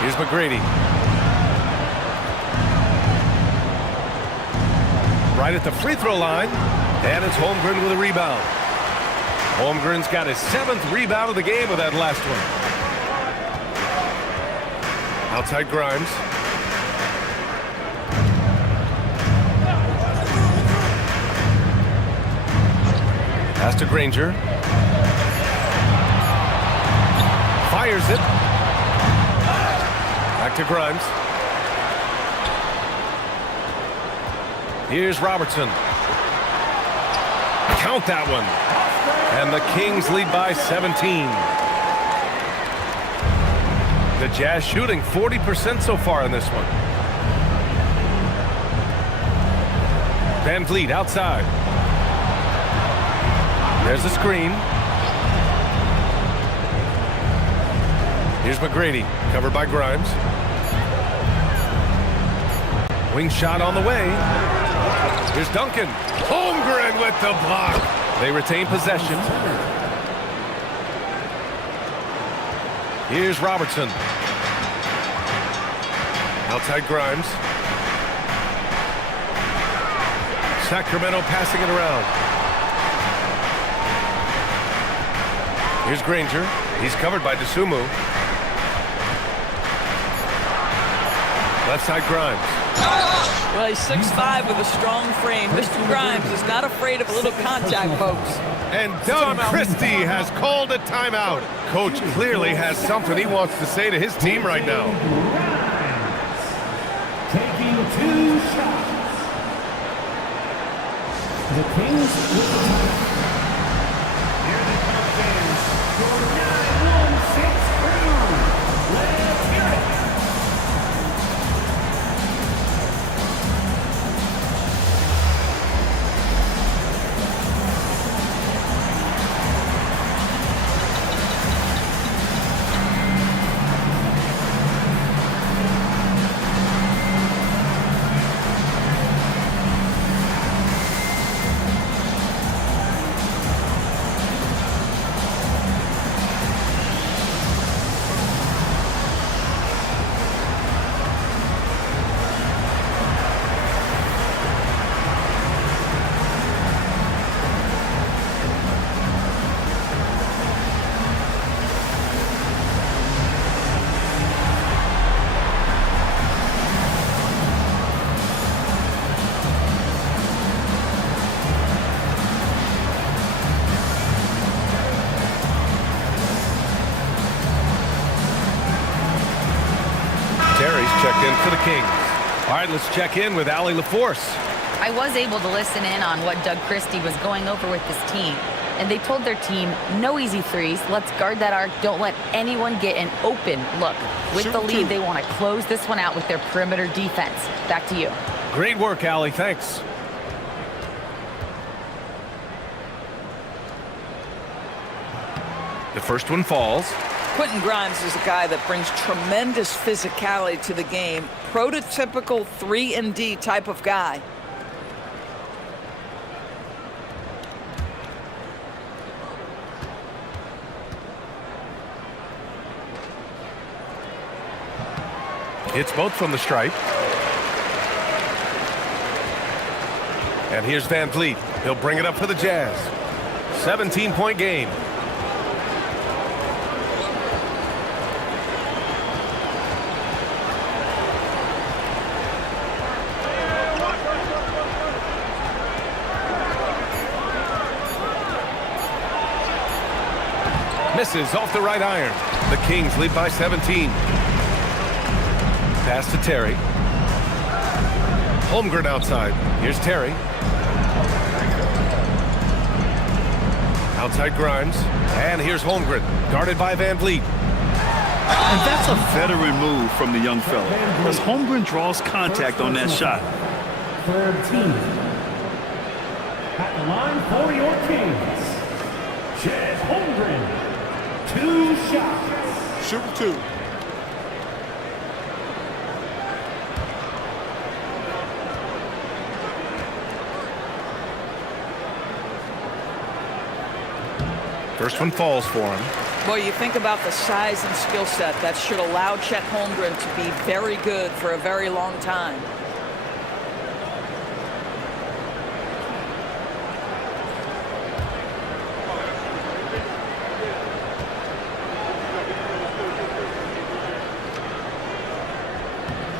Here's McGrady. Right at the free throw line. And it's Holmgren with a rebound. Holmgren's got his 7th rebound of the game with that last one. Outside Grimes. Pass to Granger. Fires it. Back to Grimes. Here's Robertson. Count that one. And the Kings lead by 17. The Jazz shooting 40% so far in this one. Van Vliet outside. There's the screen. Here's McGrady, covered by Grimes. Wing shot on the way. Here's Duncan. Holmgren with the block. They retain possession. Here's Robertson. Outside Grimes. Sacramento passing it around. Here's Granger. He's covered by DeSumo. Left side Grimes. Well, he's 6'5" with a strong frame. Mr. Grimes is not afraid of a little contact, folks. And Doug Christie has called a timeout. Coach clearly has something he wants to say to his team right now. Taking 2 shots. The Kings with the timeout. Here they come, fans. Your 9-1-6 crown. Let's hear it. Checked in for the Kings. All right, let's check in with Allie LaForce. I was able to listen in on what Doug Christie was going over with his team. And they told their team, no easy threes. Let's guard that arc. Don't let anyone get an open look. With the lead, they want to close this one out with their perimeter defense. Back to you. Great work, Allie. Thanks. The first one falls. Quentin Grimes is a guy that brings tremendous physicality to the game. Prototypical 3-and-D type of guy. Hits both from the stripe. And here's Van Vliet. He'll bring it up for the Jazz. 17-point game. Misses off the right iron. The Kings lead by 17. Pass to Terry. Holmgren outside. Here's Terry. Outside Grimes. And here's Holmgren. Guarded by Van Vliet. And that's a veteran move from the young fella, as Holmgren draws contact on that shot. Third team. At the line for your Kings, Chet Holmgren. 2 shots. Shoot 2. First one falls for him. Well, you think about the size and skill set that should allow Chet Holmgren to be very good for a very long time.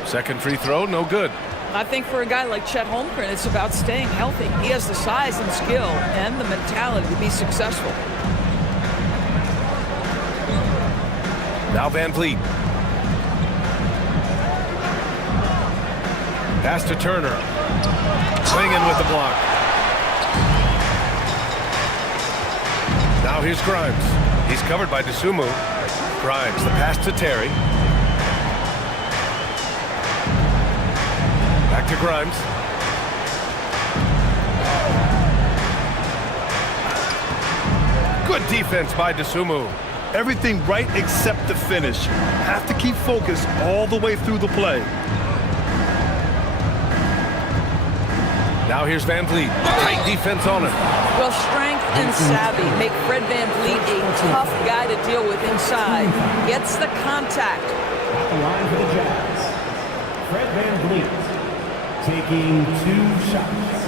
Second free throw, no good. I think for a guy like Chet Holmgren, it's about staying healthy. He has the size and skill and the mentality to be successful. Now Van Vliet. Pass to Turner. Swinging with the block. Now here's Grimes. He's covered by DeSumo. Grimes, the pass to Terry. Back to Grimes. Good defense by DeSumo. Everything right except the finish. Have to keep focused all the way through the play. Now here's Van Vliet. Tight defense on him. Well, strength and savvy make Fred Van Vliet a tough guy to deal with inside. Gets the contact. At the line for the Jazz, Fred Van Vliet taking 2 shots.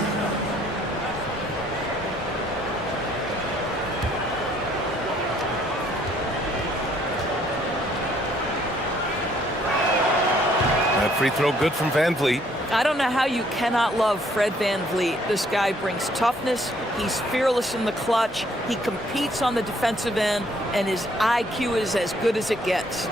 That free throw good from Van Vliet. I don't know how you cannot love Fred Van Vliet. This guy brings toughness. He's fearless in the clutch. He competes on the defensive end, and his IQ is as good as it gets.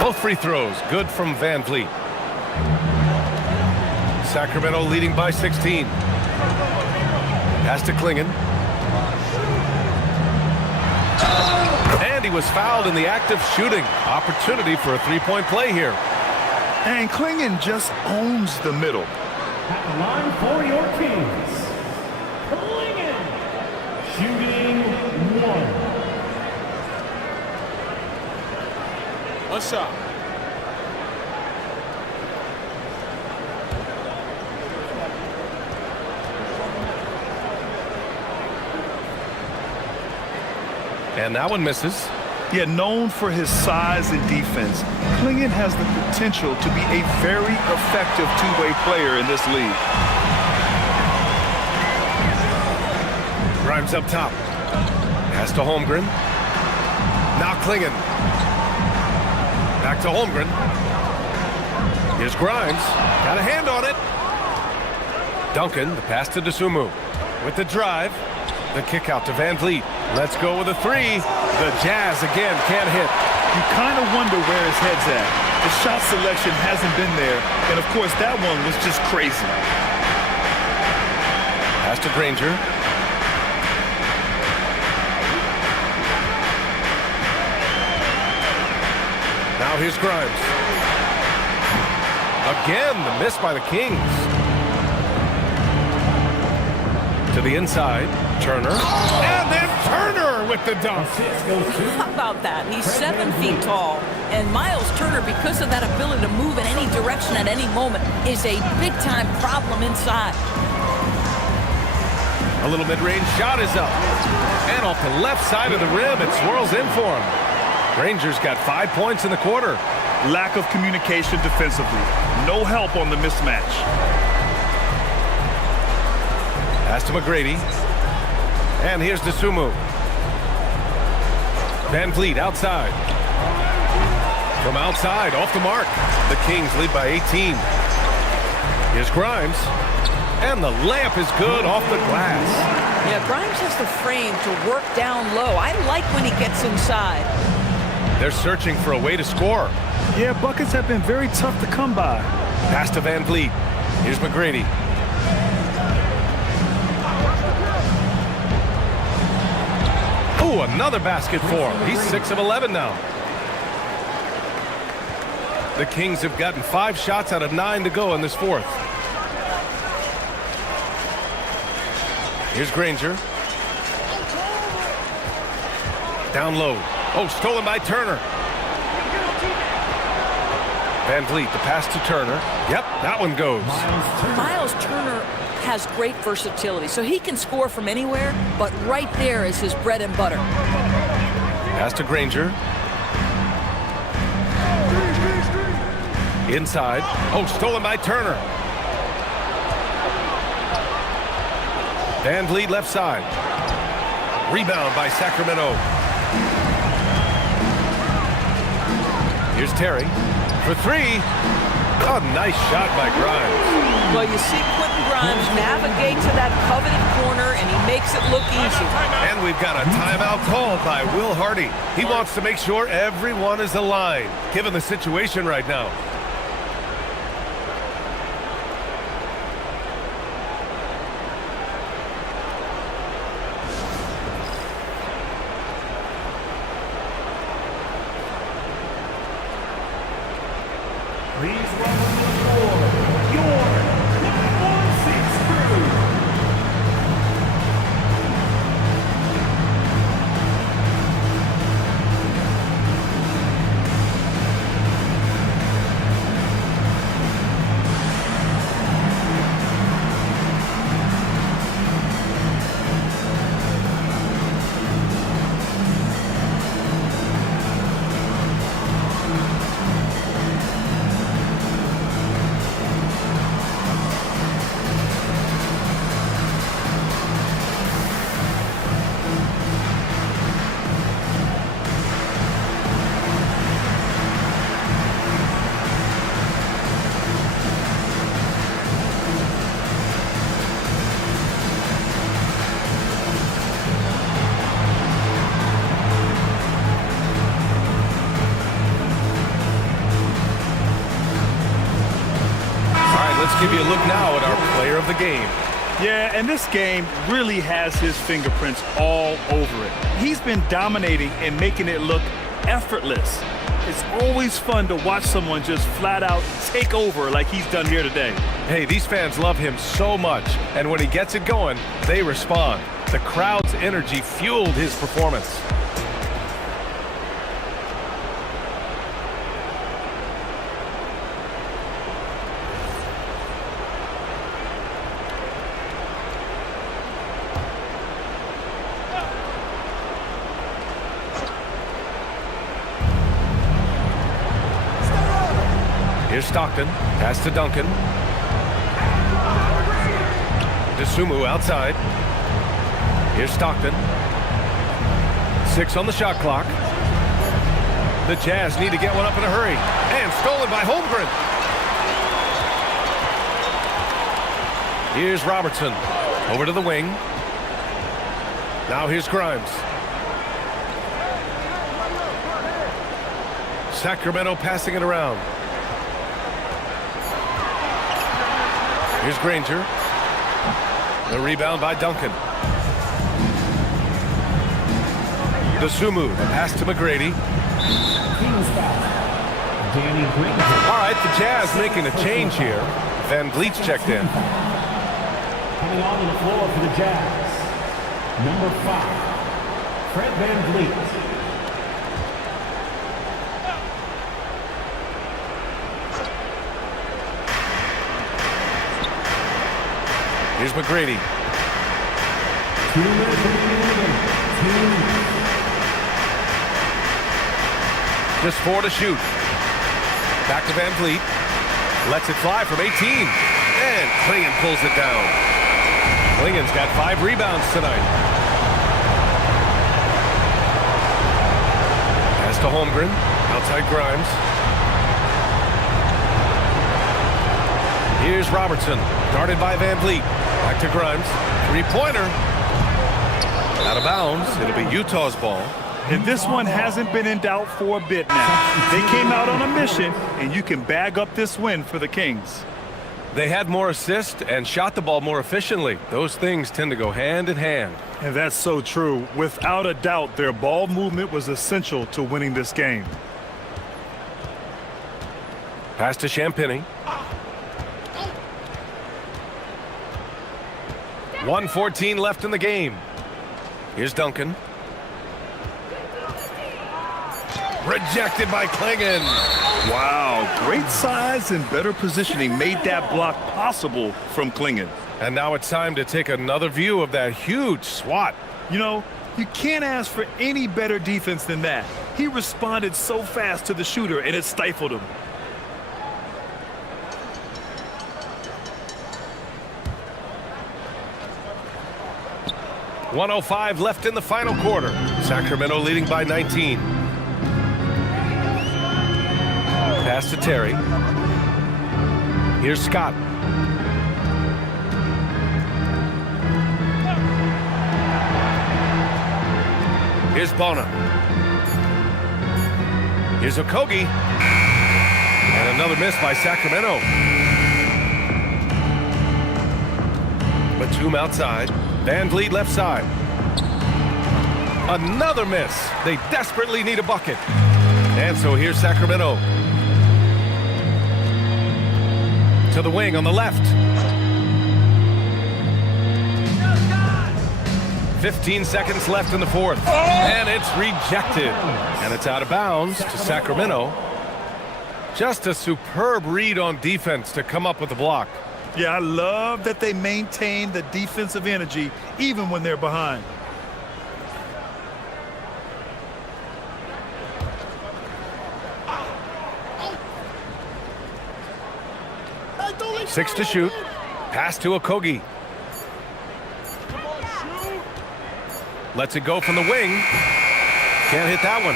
Both free throws good from Van Vliet. Sacramento leading by 16. Pass to Klingon. And he was fouled in the act of shooting. Opportunity for a three-point play here. And Klingon just owns the middle. At the line for your Kings, Klingon, shooting 1. One shot. And that one misses. Yet known for his size and defense, Klingon has the potential to be a very effective two-way player in this league. Grimes up top. Pass to Holmgren. Now Klingon. Back to Holmgren. Here's Grimes. Got a hand on it. Duncan, the pass to DeSumo. With the drive. The kick out to Van Vliet. Let's go with a three. The Jazz again can't hit. You kind of wonder where his head's at. The shot selection hasn't been there. And of course, that one was just crazy. Pass to Granger. Now here's Grimes. Again, the miss by the Kings. To the inside, Turner. And then Turner with the dunk. How about that? He's 7 feet tall. And Miles Turner, because of that ability to move in any direction at any moment, is a big-time problem inside. A little mid-range shot is up. And off the left side of the rim, it swirls in for him. Granger's got 5 points in the quarter. Lack of communication defensively. No help on the mismatch. Pass to McGrady. And here's DeSumo. Van Vliet outside. From outside, off the mark. The Kings lead by 18. Here's Grimes. And the layup is good off the glass. Yeah, Grimes has the frame to work down low. I like when he gets inside. They're searching for a way to score. Yeah, buckets have been very tough to come by. Pass to Van Vliet. Here's McGrady. Ooh, another basket for him. He's 6 of 11 now. The Kings have gotten 5 shots out of 9 to go in this fourth. Here's Granger. Down low. Oh, stolen by Turner. Van Vliet, the pass to Turner. Yep, that one goes. Miles Turner has great versatility, so he can score from anywhere, but right there is his bread and butter. Pass to Granger. Inside. Oh, stolen by Turner. Van Vliet left side. Rebound by Sacramento. Here's Terry for three. Oh, nice shot by Grimes. Well, you see Quentin Grimes navigate to that coveted corner, and he makes it look easy. And we've got a timeout called by Will Hardy. He wants to make sure everyone is aligned, given the situation right now. Please welcome to the floor, your number 16 crew. Give you a look now at our player of the game. Yeah, and this game really has his fingerprints all over it. He's been dominating and making it look effortless. It's always fun to watch someone just flat out take over like he's done here today. Hey, these fans love him so much, and when he gets it going, they respond. The crowd's energy fueled his performance. Here's Stockton, pass to Duncan. DeSumo outside. Here's Stockton. 6 on the shot clock. The Jazz need to get one up in a hurry. And stolen by Holmgren. Here's Robertson. Over to the wing. Now here's Grimes. Sacramento passing it around. Here's Granger. The rebound by Duncan. DeSumo, the pass to McGrady. All right, the Jazz making a change here. Van Vliet's checked in. Coming onto the floor for the Jazz, number 5, Fred Van Vliet. Here's McGrady. 2 minutes remaining. 2 minutes. Just 4 to shoot. Back to Van Vliet. Lets it fly from 18. And Klingon pulls it down. Klingon's got 5 rebounds tonight. Pass to Holmgren. Outside Grimes. Here's Robertson. Guarded by Van Vliet. Back to Grimes. 3-pointer. Out of bounds. It'll be Utah's ball. And this one hasn't been in doubt for a bit now. They came out on a mission, and you can bag up this win for the Kings. They had more assists and shot the ball more efficiently. Those things tend to go hand in hand. And that's so true. Without a doubt, their ball movement was essential to winning this game. Pass to Champagny. 1:14 left in the game. Here's Duncan. Rejected by Klingon. Wow, great size and better positioning made that block possible from Klingon. And now it's time to take another view of that huge swat. You know, you can't ask for any better defense than that. He responded so fast to the shooter, and it stifled him. .105 left in the final quarter. Sacramento leading by 19. Pass to Terry. Here's Scott. Here's Bona. Here's Okogie. And another miss by Sacramento. Batum outside. Van Vliet left side. Another miss. They desperately need a bucket. And so here's Sacramento. To the wing on the left. 15 seconds left in the fourth. And it's rejected. And it's out of bounds to Sacramento. Just a superb read on defense to come up with the block. Yeah, I love that they maintain the defensive energy even when they're behind. Six to shoot. Pass to Okogie. Lets it go from the wing. Can't hit that one.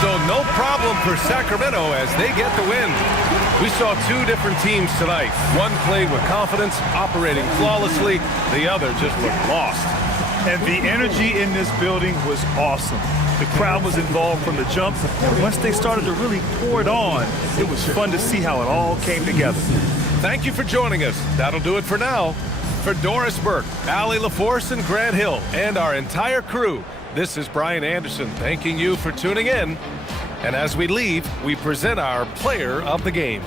So no problem for Sacramento as they get the win. We saw two different teams tonight. One played with confidence, operating flawlessly. The other just looked lost. And the energy in this building was awesome. The crowd was involved from the jump, and once they started to really pour it on, it was fun to see how it all came together. Thank you for joining us. That'll do it for now. For Doris Burke, Allie LaForce, and Grant Hill, and our entire crew, this is Brian Anderson thanking you for tuning in. And as we leave, we present our player of the game.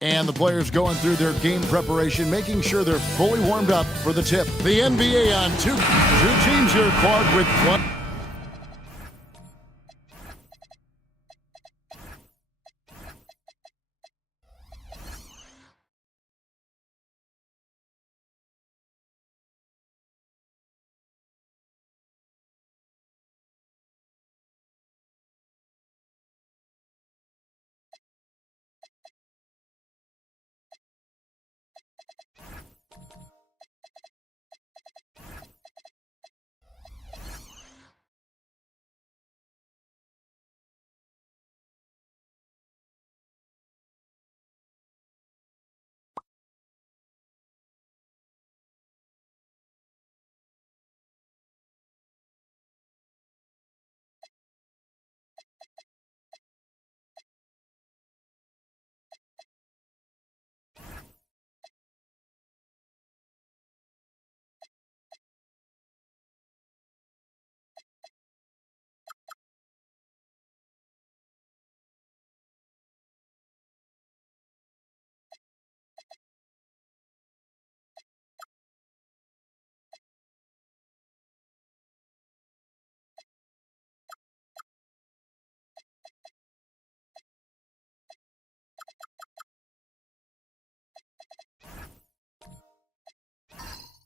And the players going through their game preparation, making sure they're fully warmed up for the tip. The NBA on two teams here, Clark, with one.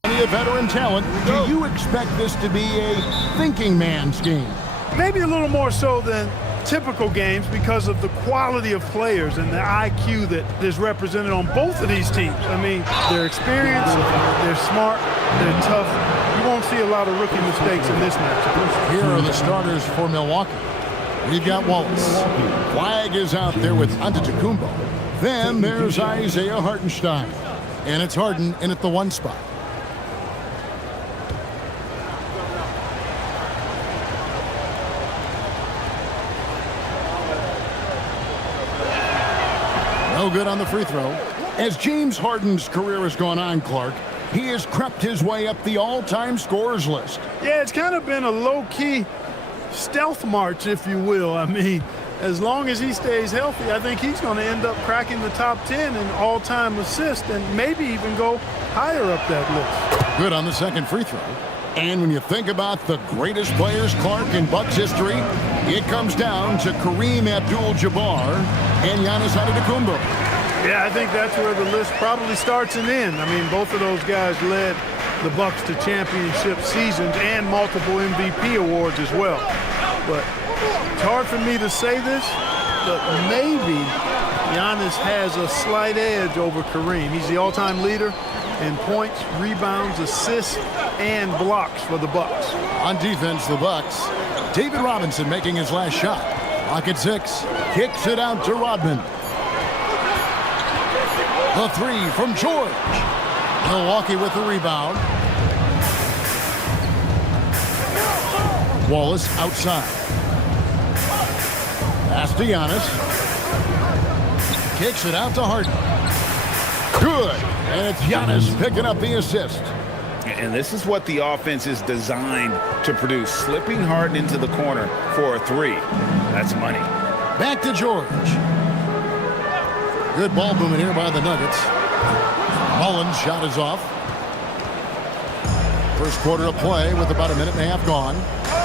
Of veteran talent, do you expect this to be a thinking man's game? Maybe a little more so than typical games because of the quality of players and the IQ that is represented on both of these teams. I mean, they're experienced, they're smart, they're tough. You won't see a lot of rookie mistakes in this match. Here are the starters for Milwaukee. We've got Wallace. Flag is out there with Antetokounmpo. Then there's Isaiah Hartenstein. And it's Harden in at the 1 spot. No good on the free throw. As James Harden's career has gone on, Clark, he has crept his way up the all-time scorers list. Yeah, it's kind of been a low-key stealth march, if you will. I mean, as long as he stays healthy, I think he's going to end up cracking the top 10 in all-time assists and maybe even go higher up that list. Good on the second free throw. And when you think about the greatest players, Clark, in Bucks history, it comes down to Kareem Abdul-Jabbar and Giannis Antetokounmpo. Yeah, I think that's where the list probably starts and ends. I mean, both of those guys led the Bucks to championship seasons and multiple MVP awards as well. But it's hard for me to say this, but maybe Giannis has a slight edge over Kareem. He's the all-time leader in points, rebounds, assists, and blocks for the Bucks. On defense, the Bucks. David Robinson making his last shot. Clock at 6. Kicks it out to Rodman. The 3 from George. Milwaukee with the rebound. Wallace outside. Pass to Giannis. Kicks it out to Harden. Good. And it's Giannis picking up the assist. And this is what the offense is designed to produce. Slipping Harden into the corner for a 3. That's money. Back to George. Good ball movement here by the Nuggets. Mullins' shot is off. First quarter of play with about a minute and a half gone.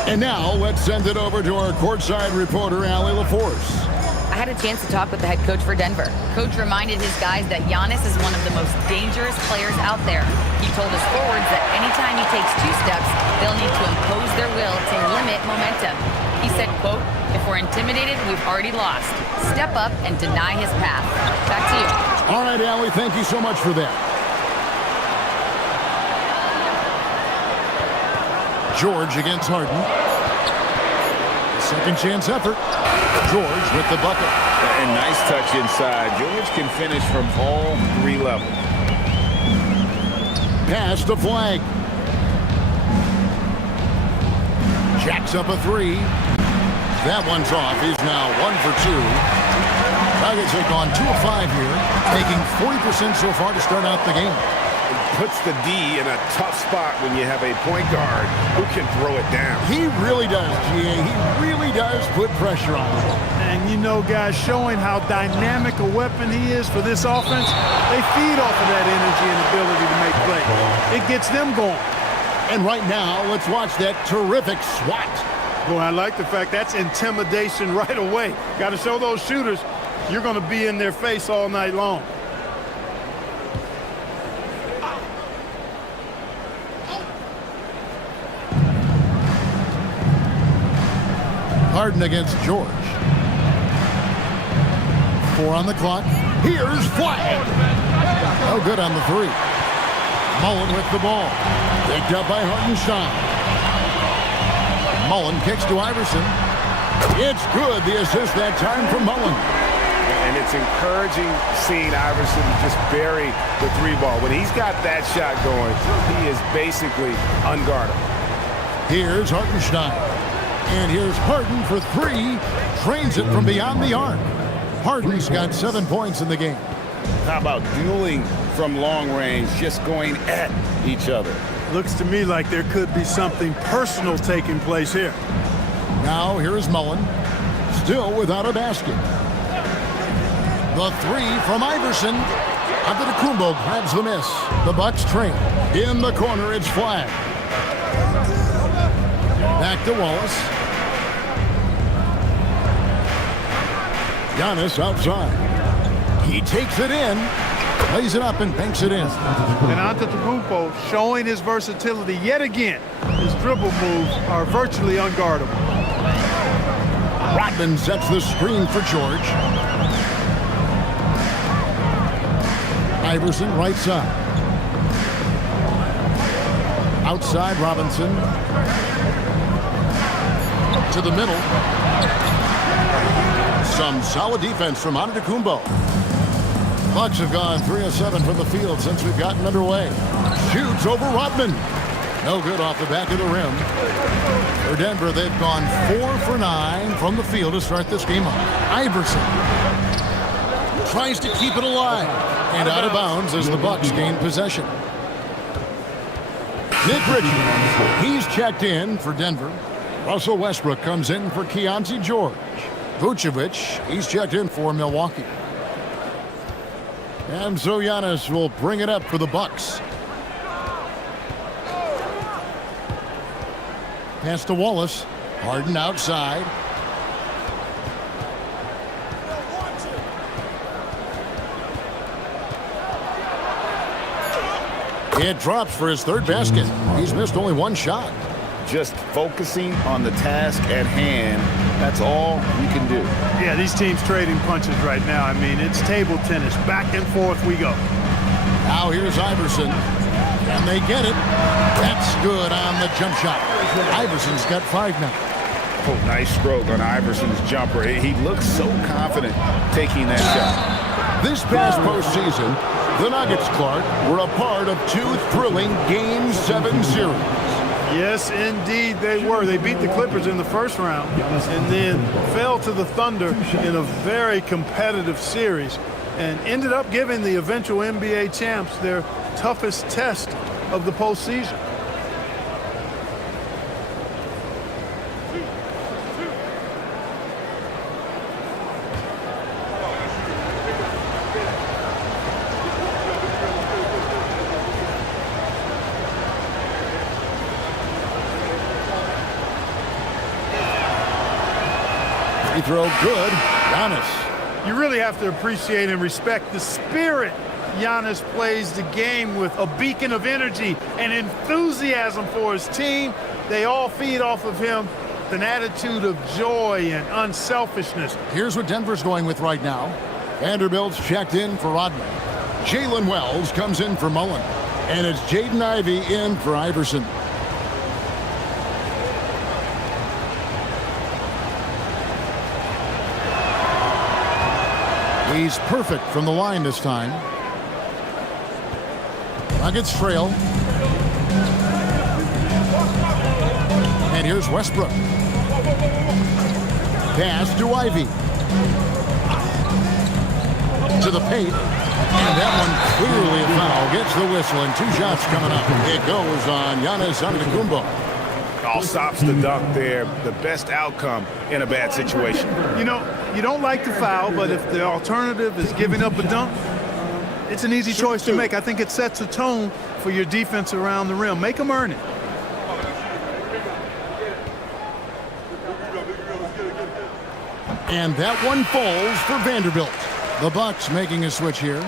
And now let's send it over to our courtside reporter, Allie LaForce. I had a chance to talk with the head coach for Denver. Coach reminded his guys that Giannis is one of the most dangerous players out there. He told his forwards that anytime he takes 2 steps, they'll need to impose their will to limit momentum. He said, quote, "If we're intimidated, we've already lost. Step up and deny his path." Back to you. All right, Allie, thank you so much for that. George against Harden. Second chance effort. George with the bucket. And nice touch inside. George can finish from all 3 levels. Pass to Flag. Jacks up a 3. That one's off. He's now 1 for 2. Nuggets have gone 2 of 5 here, taking 40% so far to start out the game. puts the D in a tough spot when you have a point guard who can throw it down. He really does, GA. He really does put pressure on him. And you know, guys, showing how dynamic a weapon he is for this offense, they feed off of that energy and ability to make plays. It gets them going. And right now, let's watch that terrific swat. Boy, I like the fact that's intimidation right away. Got to show those shooters you're going to be in their face all night long. Harden against George. 4 on the clock. Here's flag. No good on the 3. Mullen with the ball. Picked up by Hartenstein. Mullen kicks to Iverson. It's good. The assist that time from Mullen. And it's encouraging seeing Iverson just bury the 3 ball. When he's got that shot going, he is basically unguardable. Here's Hartenstein. And here's Harden for 3. Trains it from beyond the arc. Harden's got 7 points in the game. How about dueling from long range, just going at each other? Looks to me like there could be something personal taking place here. Now here's Mullen. Still without a basket. The 3 from Iverson. Antetokounmpo grabs the miss. The Bucks trail. In the corner, it's flag. Back to Wallace. Giannis outside. He takes it in, lays it up, and banks it in. And Antetokounmpo showing his versatility yet again. His dribble moves are virtually unguardable. Rodman sets the screen for George. Iverson right side. Outside Robinson. To the middle. Some solid defense from Antetokounmpo. Bucks have gone 3 of 7 from the field since we've gotten underway. Shoots over Rodman. No good off the back of the rim. For Denver, they've gone 4 for 9 from the field to start this game off. Iverson tries to keep it alive. And out of bounds as the Bucks gain possession. Nick Richards, he's checked in for Denver. Russell Westbrook comes in for Keontae George. Vucevic, he's checked in for Milwaukee. And so Giannis will bring it up for the Bucks. Pass to Wallace. Harden outside. It drops for his 3rd basket. He's missed only 1 shot. Just focusing on the task at hand, that's all you can do. Yeah, these teams trading punches right now. I mean, it's table tennis. Back and forth we go. Now here's Iverson. And they get it. That's good on the jump shot. Iverson's got 5 now. Oh, nice stroke on Iverson's jumper. He looks so confident taking that shot. This past postseason, the Nuggets, Clark, were a part of 2 thrilling Game 7 series. Yes, indeed they were. They beat the Clippers in the first round and then fell to the Thunder in a very competitive series and ended up giving the eventual NBA champs their toughest test of the postseason. Free throw good. Giannis. You really have to appreciate and respect the spirit Giannis plays the game with, a beacon of energy and enthusiasm for his team. They all feed off of him, an attitude of joy and unselfishness. Here's what Denver's going with right now. Vanderbilt's checked in for Rodman. Jalen Wells comes in for Mullen. And it's Jaden Ivey in for Iverson. He's perfect from the line this time. Nuggets trail. And here's Westbrook. Pass to Ivey. to the paint. And that one clearly a foul. Gets the whistle and 2 shots coming up. It goes on Giannis Antetokounmpo. All stops the dunk there. The best outcome in a bad situation. You know, you don't like the foul, but if the alternative is giving up a dunk, it's an easy choice to make. I think it sets a tone for your defense around the rim. Make them earn it. And that one falls for Vanderbilt. The Bucks making a switch here.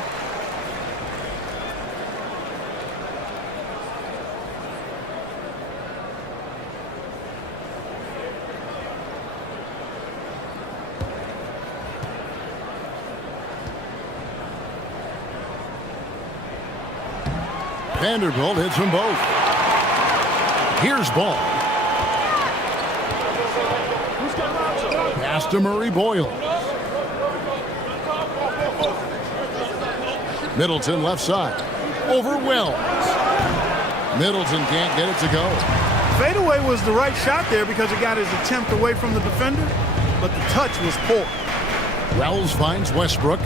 Vanderbilt hits them both. Here's Ball. Pass to Murray Boyle. Middleton left side. Over Wells. Middleton can't get it to go. Fadeaway was the right shot there because it got his attempt away from the defender, but the touch was poor. Wells finds Westbrook.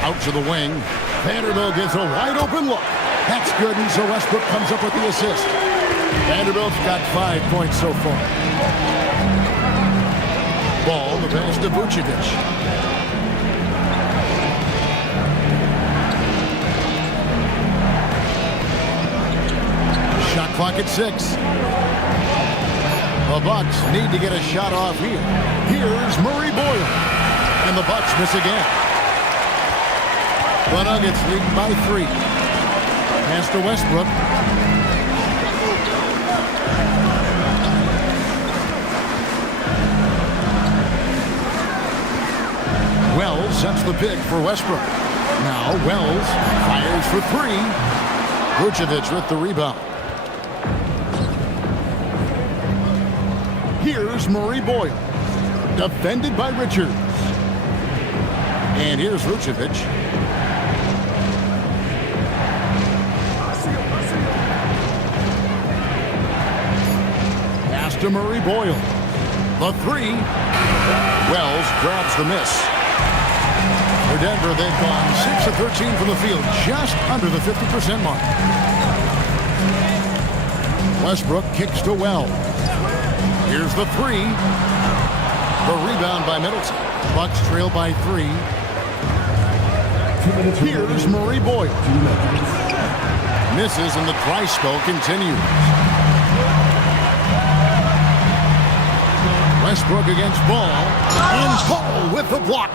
Out to the wing. Vanderbilt gets a wide open look. That's good, and so Westbrook comes up with the assist. Vanderbilt's got 5 points so far. Ball, the pass to Vucevic. Shot clock at 6. The Bucks need to get a shot off here. Here's Murray Boyle. And the Bucks miss again. The Nuggets lead by 3. Pass to Westbrook. Wells sets the pick for Westbrook. Now Wells fires for 3. Vucevic with the rebound. Here's Murray Boyle. Defended by Richards. And here's Vucevic. Pass to Murray Boyle. The 3. Wells grabs the miss. For Denver, they've gone 6 of 13 from the field, just under the 50% mark. Westbrook kicks to Wells. Here's the 3. The rebound by Middleton. Bucks trail by 3. Here's Murray Boyle. Misses and the dry spell continues. Westbrook against Ball. And Ball with the block.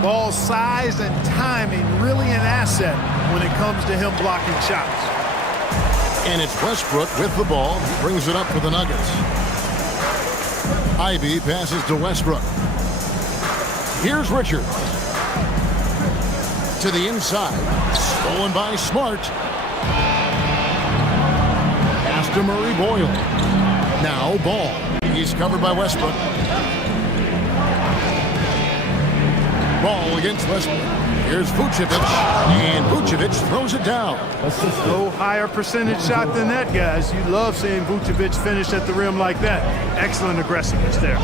Ball's size and timing really an asset when it comes to him blocking shots. And it's Westbrook with the ball. He brings it up for the Nuggets. Ivy passes to Westbrook. Here's Richards. To the inside. Stolen by Smart. Pass to Murray Boyle. Now Ball. He's covered by Westbrook. Ball against Westbrook. Here's Vucevic. And Vucevic throws it down. A little higher percentage shot than that, guys. You love seeing Vucevic finish at the rim like that. Excellent aggressiveness there.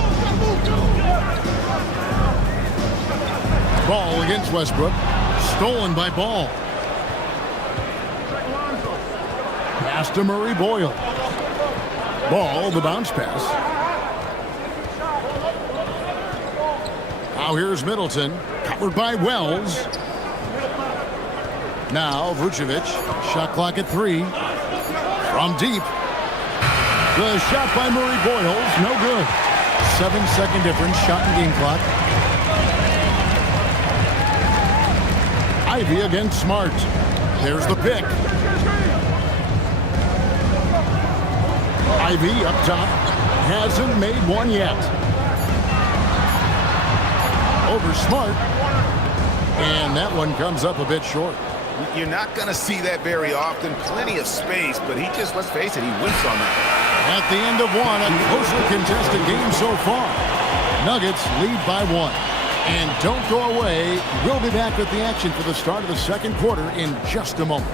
Ball against Westbrook. Stolen by Ball. Pass to Murray Boyle. Ball, the bounce pass. Now here's Middleton. Covered by Wells. Now Vucevic. Shot clock at 3. From deep. The shot by Murray Boyles. No good. 7-second difference. Shot and game clock. Ivy against Smart. There's the pick. Ivy up top. Hasn't made one yet. Over Smart. And that one comes up a bit short. You're not going to see that very often. Plenty of space, but he just, let's face it, he whiffs on that. At the end of one, a closely contested game so far. Nuggets lead by 1. And don't go away. We'll be back with the action for the start of the second quarter in just a moment.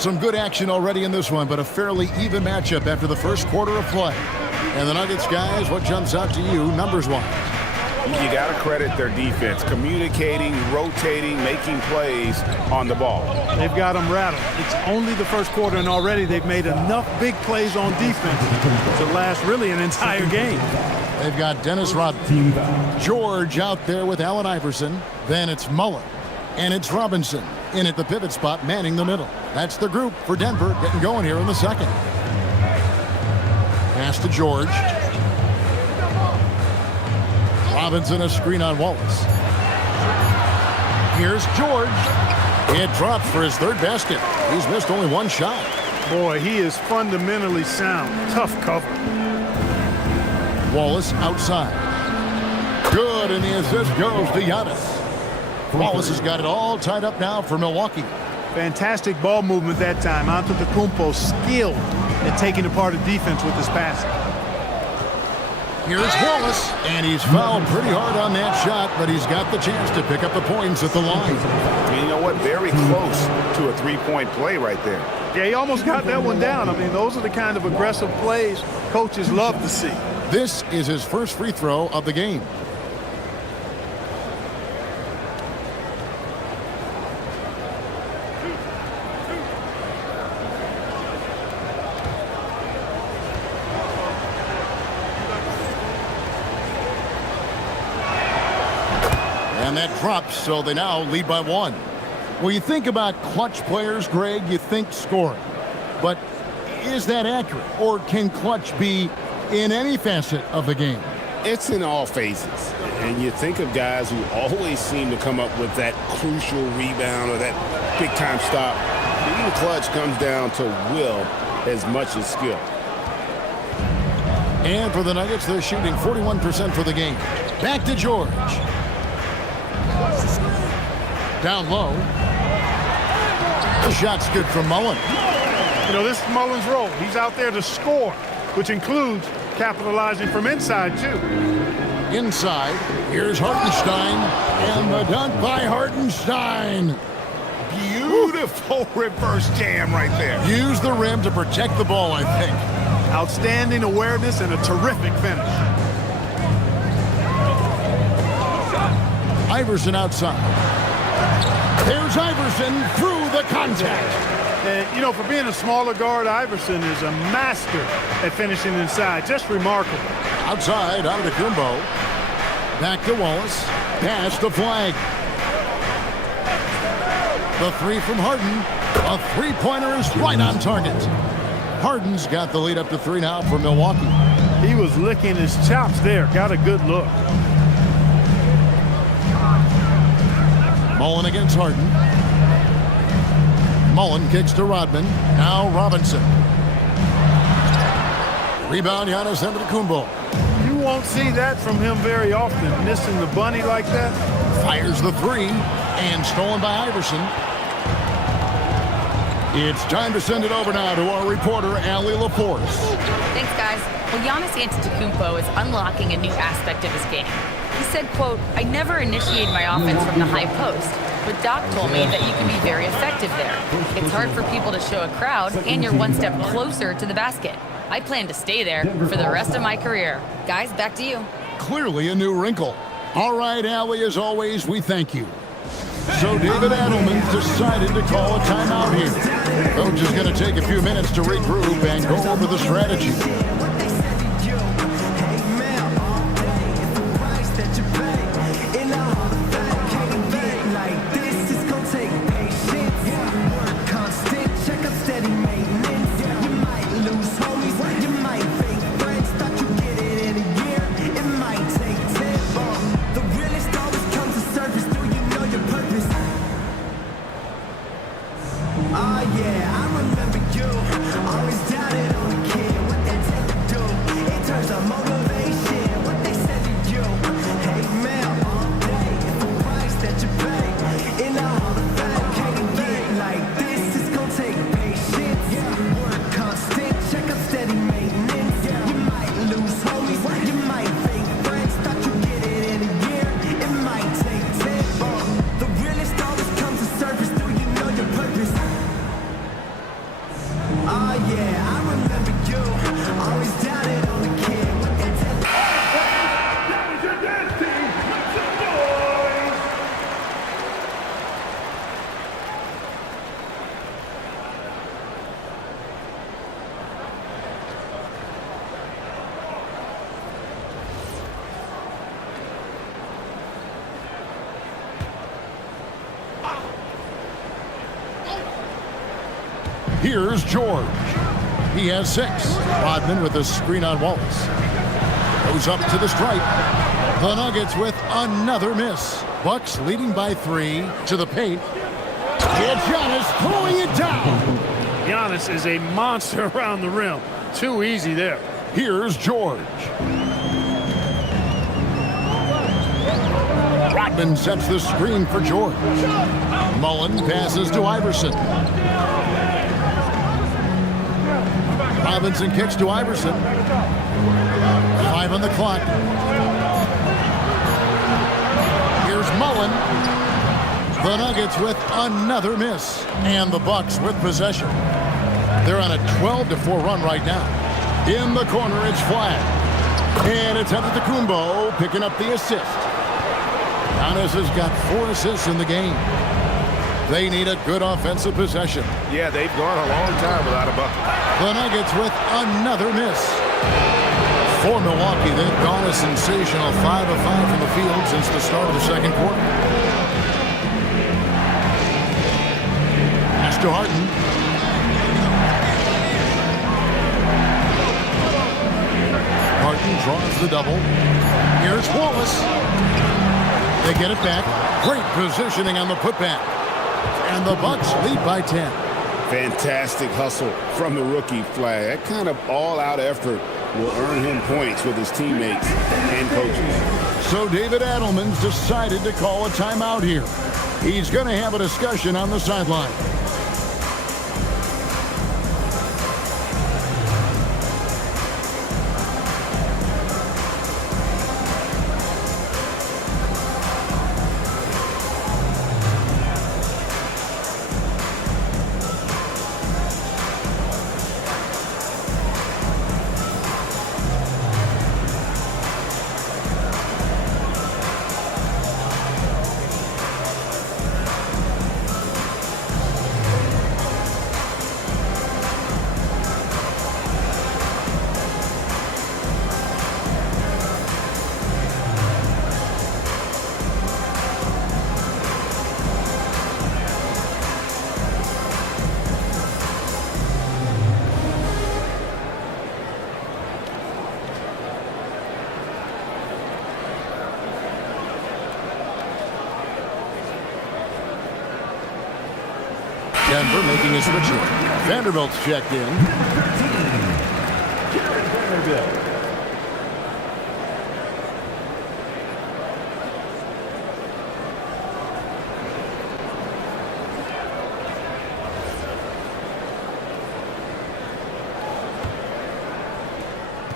Some good action already in this one, but a fairly even matchup after the first quarter of play. And the Nuggets, guys, what jumps out to you numbers-wise? You got to credit their defense, communicating, rotating, making plays on the ball. They've got them rattled. It's only the first quarter, and already they've made enough big plays on defense to last really an entire game. They've got Dennis Rodman, George out there with Allen Iverson. Then it's Mullen, and it's Robinson in at the pivot spot, manning the middle. That's the group for Denver getting going here in the second. Pass to George. Robinson a screen on Wallace. Here's George. It drops for his third basket. He's missed only one shot. Boy, he is fundamentally sound. Tough cover. Wallace outside. Good, and the assist goes to Giannis. Wallace has got it all tied up now for Milwaukee. Fantastic ball movement that time. Antetokounmpo skilled at taking apart a defense with his passing. Here's Wallace, and he's fouled pretty hard on that shot, but he's got the chance to pick up the points at the line. And you know what? Very close to a three-point play right there. Yeah, he almost got that one down. I mean, those are the kind of aggressive plays coaches love to see. This is his first free throw of the game. And that drops, so they now lead by one. When you think about clutch players, Greg, you think scoring. But is that accurate? Or can clutch be in any facet of the game? It's in all phases. And you think of guys who always seem to come up with that crucial rebound or that big-time stop. Being clutch comes down to will as much as skill. And for the Nuggets, they're shooting 41% for the game. Back to George. Down low. The shot's good from Mullen. You know, this is Mullen's role. He's out there to score, which includes capitalizing from inside, too. Inside, here's Hartenstein, and the dunk by Hartenstein. Beautiful reverse jam right there. Use the rim to protect the ball, I think. Outstanding awareness and a terrific finish. Iverson outside. There's Iverson through the contact. And, you know, for being a smaller guard, Iverson is a master at finishing inside. Just remarkable. Outside, Antetokounmpo. Back to Wallace. Pass the flag. The three from Harden. A three-pointer is right on target. Harden's got the lead up to three now for Milwaukee. He was licking his chops there. Got a good look. Mullen against Harden. Mullen kicks to Rodman. Now Robinson. Rebound, Giannis Antetokounmpo. You won't see that from him very often. Missing the bunny like that. Fires the three. And stolen by Iverson. It's time to send it over now to our reporter, Allie LaForce. Thanks, guys. Well, Giannis Antetokounmpo is unlocking a new aspect of his game. He said, quote, "I never initiate my offense from the high post, but Doc told me that you can be very effective there. It's hard for people to show a crowd, and you're one step closer to the basket. I plan to stay there for the rest of my career." Guys, back to you. Clearly a new wrinkle. All right, Allie, as always, we thank you. So David Adelman decided to call a timeout here. Coach is going to take a few minutes to regroup and go over the strategy. Here's George. He has 6. Rodman with a screen on Wallace. Goes up to the stripe. The Nuggets with another miss. Bucks leading by 3 to the paint. And Giannis throwing it down. Giannis is a monster around the rim. Too easy there. Here's George. Rodman sets the screen for George. Mullen passes to Iverson. Robinson kicks to Iverson. 5 on the clock. Here's Mullen. The Nuggets with another miss. And the Bucks with possession. They're on a 12-4 run right now. In the corner, it's flat. And it's Antetokounmpo picking up the assist. Giannis has got 4 assists in the game. They need a good offensive possession. Yeah, they've gone a long time without a bucket. The Nuggets with another miss. For Milwaukee, they've gone a sensational 5 of 5 from the field since the start of the second quarter. Pass to Harden. Harden draws the double. Here's Wallace. They get it back. Great positioning on the putback. And the Bucks lead by 10. Fantastic hustle from the rookie flag. That kind of all-out effort will earn him points with his teammates and coaches. So David Adelman's decided to call a timeout here. He's going to have a discussion on the sideline. Denver making a switch here. Vanderbilt's checked in.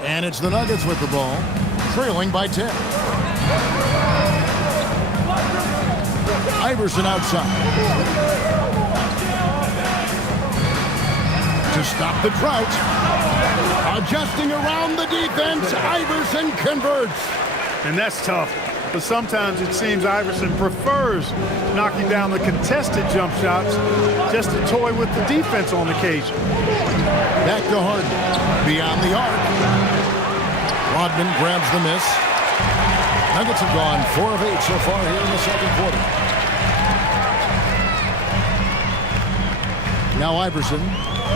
And it's the Nuggets with the ball, trailing by 10. Iverson outside. To stop the drought. Adjusting around the defense, Iverson converts. And that's tough. But sometimes it seems Iverson prefers knocking down the contested jump shots just to toy with the defense on occasion. Back to Harden. Beyond the arc. Rodman grabs the miss. Nuggets have gone 4 of 8 so far here in the second quarter. Now Iverson.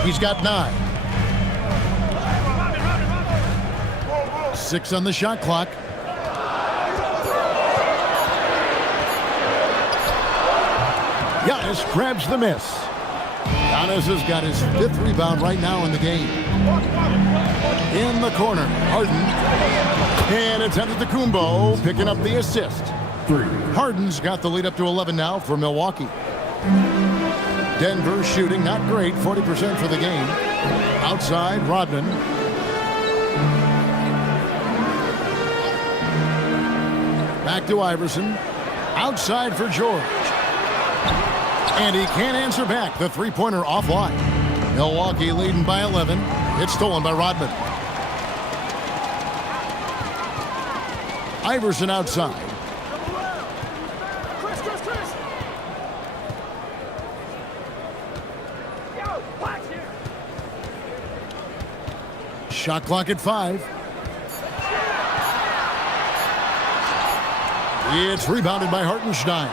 He's got 9. 6 on the shot clock. Giannis grabs the miss. Giannis has got his 5th rebound right now in the game. In the corner, Harden. And it's Antetokounmpo picking up the assist. Harden's got the lead up to 11 now for Milwaukee. Denver shooting not great, 40% for the game. Outside, Rodman. Back to Iverson. Outside for George. And he can't answer back. The three-pointer offline. Milwaukee leading by 11. It's stolen by Rodman. Iverson outside. Shot clock at 5. It's rebounded by Hartenstein.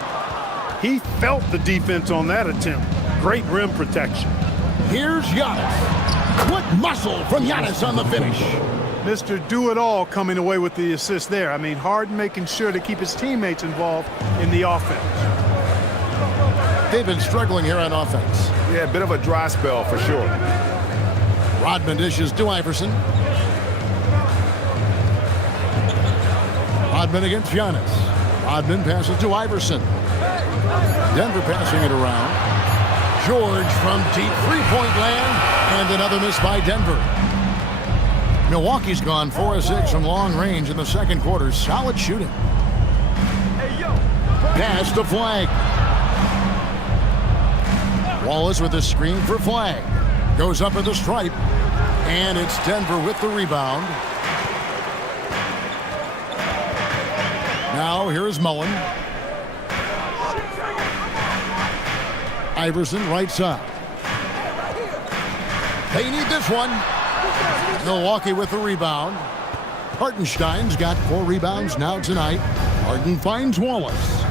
He felt the defense on that attempt. Great rim protection. Here's Giannis. Quick muscle from Giannis on the finish. Mr. Do-It-All coming away with the assist there. I mean, Harden making sure to keep his teammates involved in the offense. They've been struggling here on offense. Yeah, a bit of a dry spell for sure. Rodman dishes to Iverson. Rodman against Giannis. Rodman passes to Iverson. Denver passing it around. George from deep three-point land. And another miss by Denver. Milwaukee's gone 4 of 6 from long range in the second quarter. Solid shooting. Pass to Flag. Wallace with a screen for Flag. Goes up at the stripe. And it's Denver with the rebound. Now here is Mullen. Iverson right side. They need this one. Milwaukee with the rebound. Hartenstein's got 4 rebounds now tonight. Harden finds Wallace.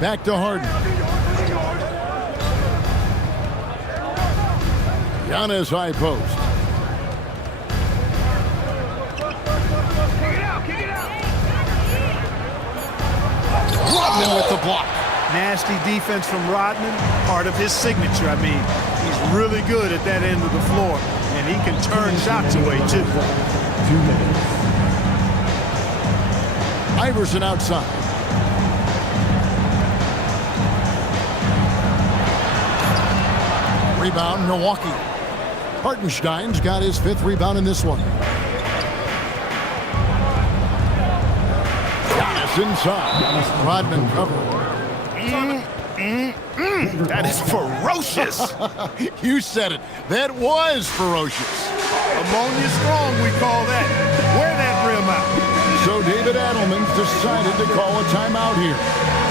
Back to Harden. Giannis high post. Rodman with the block. Nasty defense from Rodman, part of his signature. I mean, he's really good at that end of the floor, and he can turn shots away, too. 2 minutes. Iverson outside. Rebound, Milwaukee. Hartenstein's got his 5th rebound in this one. Giannis inside. Rodman covered. That is ferocious. You said it. That was ferocious. Ammonia strong, we call that. Wear that rim out. So David Adelman's decided to call a timeout here.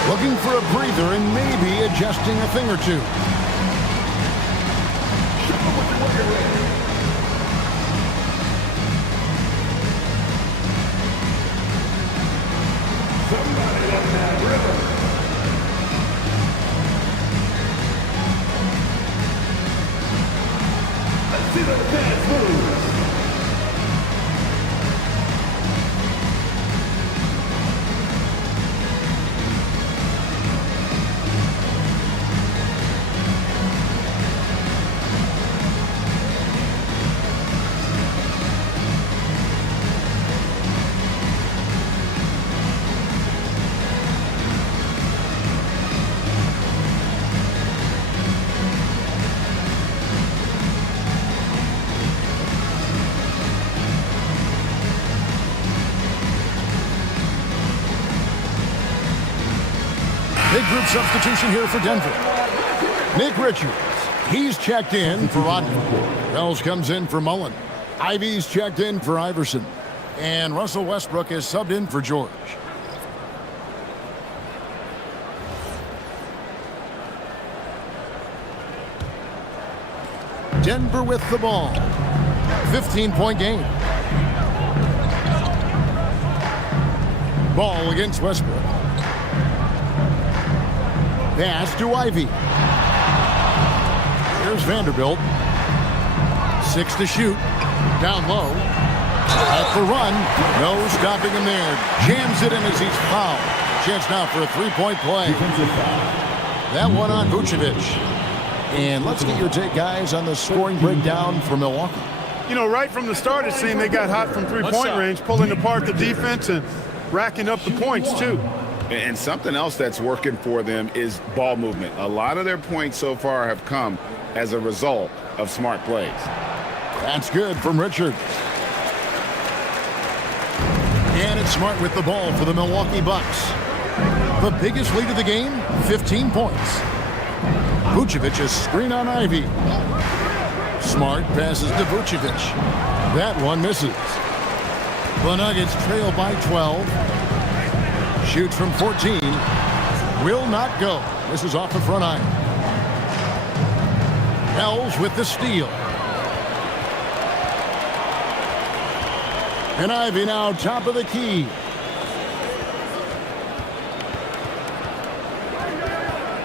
Looking for a breather and maybe adjusting a thing or two. Somebody let that river. Let's see the fans move. Big group substitution here for Denver. Nick Richards, he's checked in for Rodman. Wells comes in for Mullen. Ivy's checked in for Iverson. And Russell Westbrook is subbed in for George. Denver with the ball. 15-point game. Ball against Westbrook. Pass to Ivy. Here's Vanderbilt. 6 to shoot. Down low. At the run. No stopping him there. Jams it in as he's fouled. Chance now for a 3-point play. That one on Vucevic. And let's get your take, guys, on the scoring breakdown for Milwaukee. You know, right from the start, it seemed they got hot from three-point range, pulling apart the defense and racking up the points, too. And something else that's working for them is ball movement. A lot of their points so far have come as a result of smart plays. That's good from Richards. And it's Smart with the ball for the Milwaukee Bucks. The biggest lead of the game, 15 points. Vucevic is screen on Ivy. Smart passes to Vucevic. That one misses. The Nuggets trail by 12. Shoots from 14. Will not go. This is off the front iron. Wells with the steal. And Ivy now top of the key.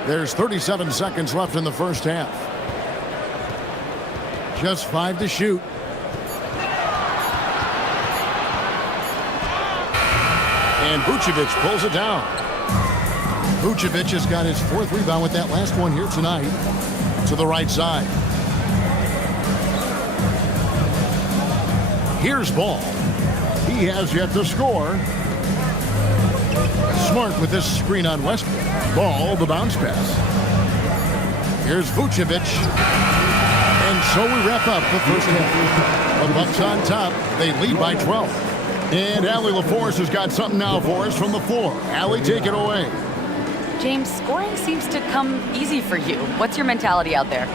There's 37 seconds left in the first half. Just 5 to shoot. And Vucevic pulls it down. Vucevic has got his 4th rebound with that last one here tonight. To the right side. Here's Ball. He has yet to score. Smart with this screen on Westbrook. Ball, the bounce pass. Here's Vucevic. And so we wrap up the first half. The Bucks on top. They lead by 12. And Allie LaForce has got something now for us from the floor. Allie, take it away. James, scoring seems to come easy for you. What's your mentality out there?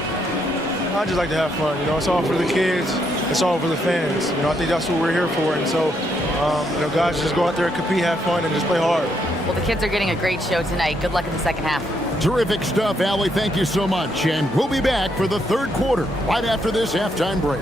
I just like to have fun. You know, it's all for the kids. It's all for the fans. You know, I think that's what we're here for. And so, you know, guys, just go out there and compete, have fun, and just play hard. Well, the kids are getting a great show tonight. Good luck in the second half. Terrific stuff, Allie. Thank you so much. And we'll be back for the third quarter right after this halftime break.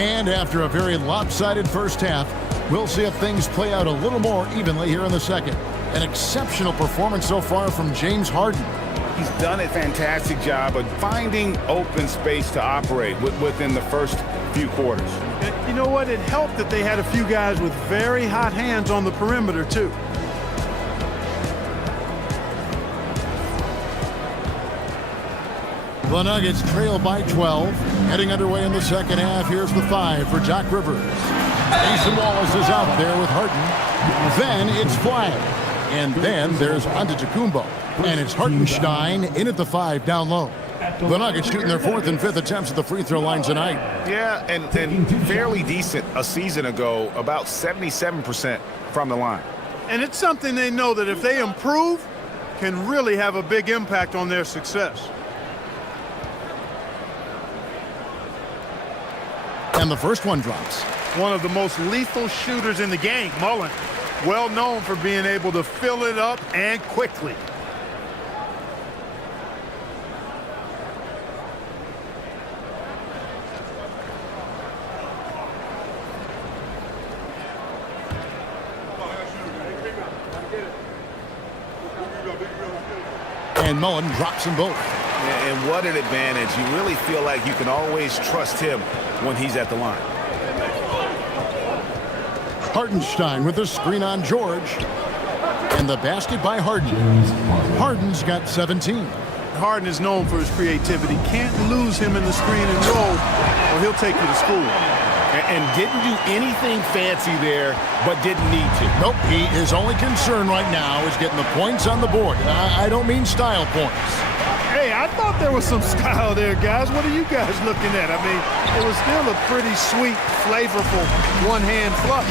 And after a very lopsided first half, we'll see if things play out a little more evenly here in the second. An exceptional performance so far from James Harden. He's done a fantastic job of finding open space to operate within the first few quarters. And you know what? It helped that they had a few guys with very hot hands on the perimeter, too. The Nuggets trail by 12. Heading underway in the second half. Here's the 5 for Doc Rivers. Mason Wallace is out there with Harden. Then it's Flagg. And then there's Antetokounmpo. And it's Hartenstein in at the 5 down low. The Nuggets shooting their 4th and 5th attempts at the free throw line tonight. Yeah, and fairly decent a season ago, about 77% from the line. And it's something they know that if they improve, can really have a big impact on their success. And the first one drops. One of the most lethal shooters in the game, Mullen. Well known for being able to fill it up and quickly. And Mullen drops them both. And what an advantage. You really feel like you can always trust him when he's at the line. Hartenstein with the screen on George. And the basket by Harden. Harden's got 17. Harden is known for his creativity. Can't lose him in the screen and roll, or he'll take you to school. And didn't do anything fancy there, but didn't need to. Nope, his only concern right now is getting the points on the board. And I don't mean style points. Hey, I thought there was some style there, guys. What are you guys looking at? I mean, it was still a pretty sweet, flavorful one-hand fluff.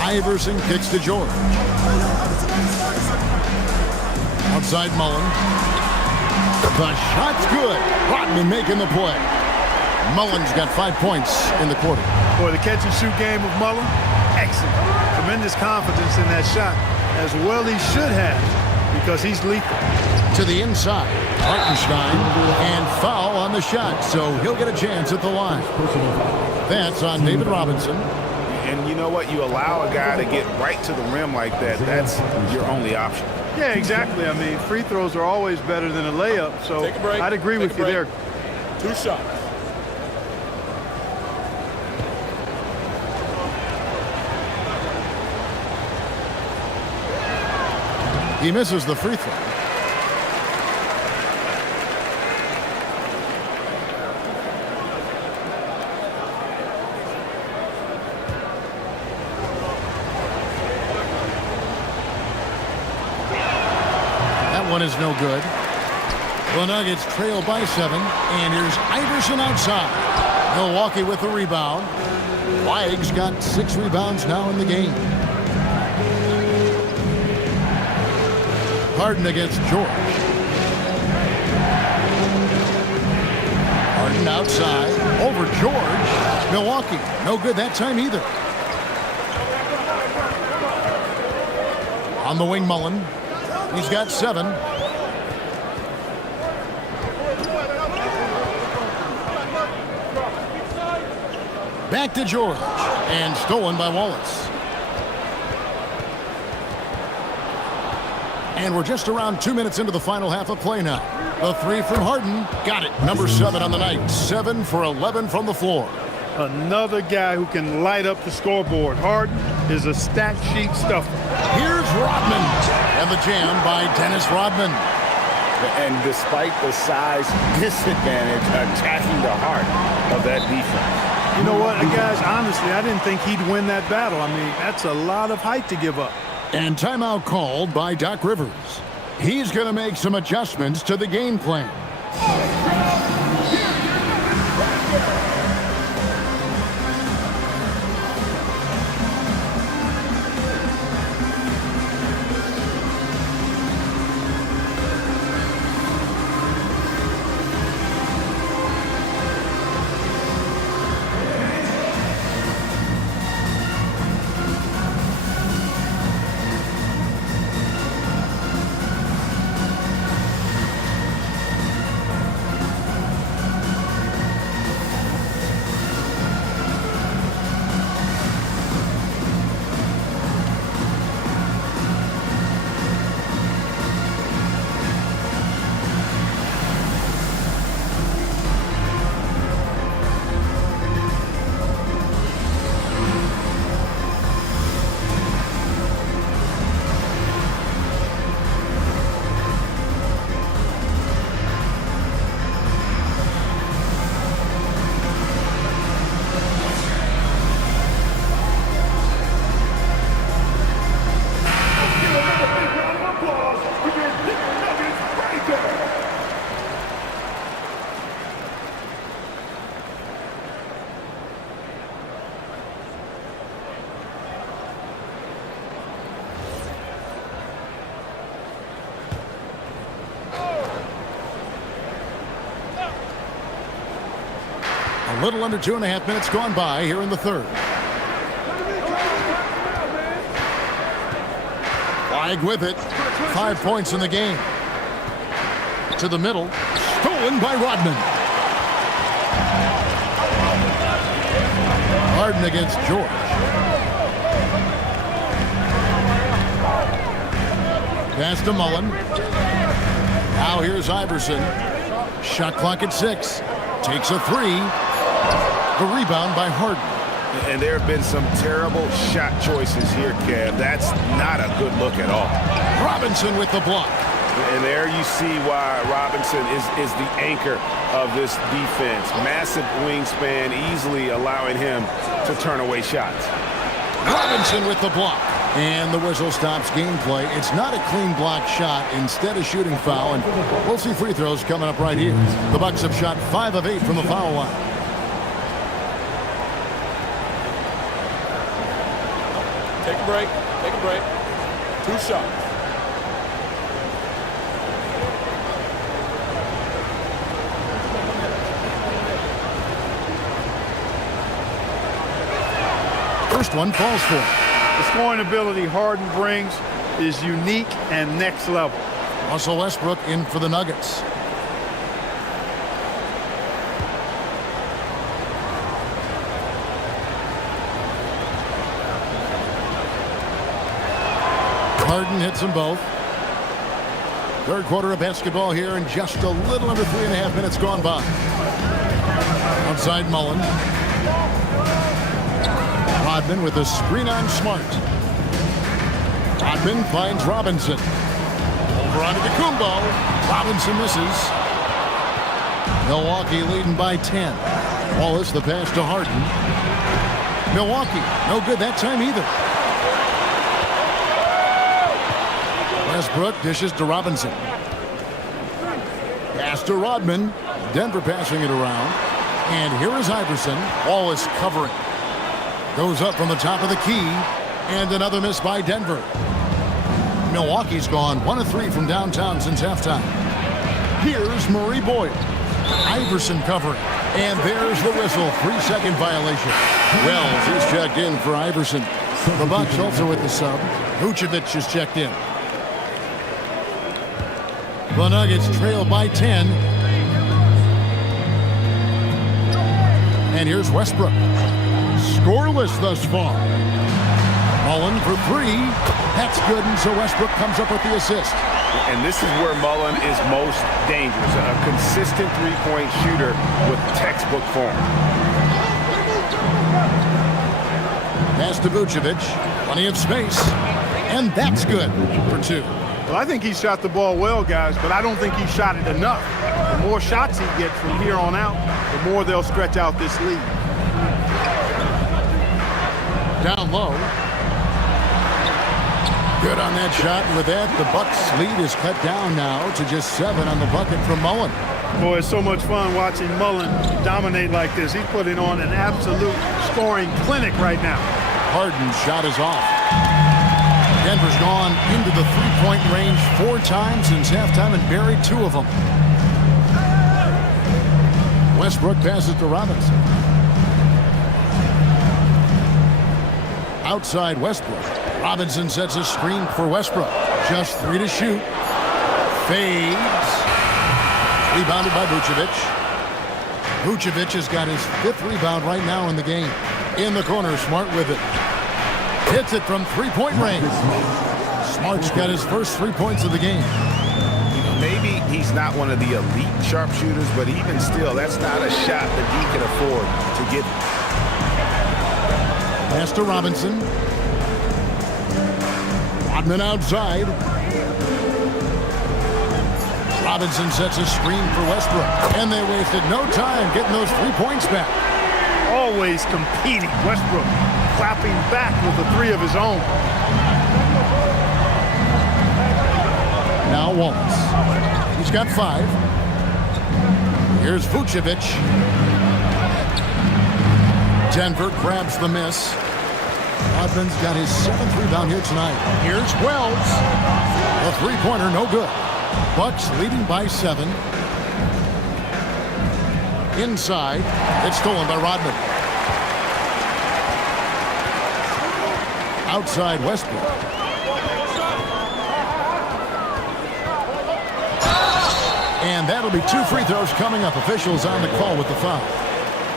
Iverson kicks to George. Outside Mullen. The shot's good. Rodman making the play. Mullen's got 5 points in the quarter. Boy, the catch-and-shoot game of Mullen, excellent. Tremendous confidence in that shot, as well he should have, because he's lethal. To the inside, Hartenstein, and foul on the shot, so he'll get a chance at the line. That's on David Robinson. And you know what? You allow a guy to get right to the rim like that. That's your only option. Yeah, exactly. I mean, free throws are always better than a layup, so Take a break. I'd agree with you there. 2 shots. He misses the free throw. one is no good. The Nuggets trail by 7, and here's Iverson outside. Milwaukee with the rebound. Wags got 6 rebounds now in the game. Harden against George. Harden outside, over George. Milwaukee, no good that time either. On the wing, Mullen. He's got 7. Back to George, and stolen by Wallace. And we're just around 2 minutes into the final half of play now. The 3 from Harden, got it. Number 7 on the night, 7 for 11 from the floor. Another guy who can light up the scoreboard. Harden is a stat sheet stuffer. Here's Rodman, and the jam by Dennis Rodman. And despite the size disadvantage, attacking the heart of that defense. You know what, guys, honestly, I didn't think he'd win that battle. I mean, that's a lot of height to give up. And timeout called by Doc Rivers. He's going to make some adjustments to the game plan. A little under 2.5 minutes gone by here in the third. Flag with it. 5 points in the game. To the middle. Stolen by Rodman. Harden against George. Pass to Mullen. Now here's Iverson. Shot clock at 6. Takes a 3. The rebound by Harden. And there have been some terrible shot choices here, Kev. That's not a good look at all. Robinson with the block. And there you see why Robinson is the anchor of this defense. Massive wingspan, easily allowing him to turn away shots. Robinson with the block. And the whistle stops gameplay. It's not a clean block shot. Instead, a shooting foul. And we'll see free throws coming up right here. The Bucks have shot 5 of 8 from the foul line. Take a break. Take a break. 2 shots. First one falls for it. The scoring ability Harden brings is unique and next level. Russell Westbrook in for the Nuggets. Harden hits them both. Third quarter of basketball here, and just a little under 3.5 minutes gone by. Outside Mullen. Rodman with a screen on Smart. Rodman finds Robinson. Over onto Kumbo. Robinson misses. Milwaukee leading by 10. Wallace the pass to Harden. Milwaukee, no good that time either. Westbrook dishes to Robinson. Pass to Rodman. Denver passing it around. And here is Iverson. Wallace covering. Goes up from the top of the key. And another miss by Denver. Milwaukee's gone 1 of 3 from downtown since halftime. Here's Murray Boyle. Iverson covering. And there's the whistle. 3-second violation. Wells is checked in for Iverson. The Bucks also with the sub. Vucevic is checked in. The Nuggets trail by 10. And here's Westbrook. Scoreless thus far. Mullen for 3. That's good, and so Westbrook comes up with the assist. And this is where Mullen is most dangerous. A consistent three-point shooter with textbook form. Pass to Vucevic. Plenty of space. And that's good for 2. Well, I think he shot the ball well, guys, but I don't think he shot it enough. The more shots he gets from here on out, the more they'll stretch out this lead. Down low. Good on that shot. With that, the Bucks' lead is cut down now to just 7 on the bucket from Mullen. Boy, it's so much fun watching Mullen dominate like this. He's putting on an absolute scoring clinic right now. Harden's shot is off. Denver's gone into the three-point range 4 times since halftime and buried 2 of them. Westbrook passes to Robinson. Outside Westbrook. Robinson sets a screen for Westbrook. Just 3 to shoot. Fades. Rebounded by Vucevic. Vucevic has got his 5th rebound right now in the game. In the corner, Smart with it. Hits it from three-point range. Smart's got his first 3 points of the game. Maybe he's not one of the elite sharpshooters, but even still, that's not a shot that he can afford to get. Pass to Robinson. Rodman outside. Robinson sets a screen for Westbrook. And they wasted no time getting those 3 points back. Always competing. Westbrook clapping back with the 3 of his own. Now Wallace. He's got 5. Here's Vucevic. Denver grabs the miss. Rodman's got his 7th rebound here tonight. Here's Wells. The three-pointer, no good. Bucks leading by 7. Inside. It's stolen by Rodman. Outside Westbrook. And that'll be 2 free throws coming up. Officials on the call with the foul.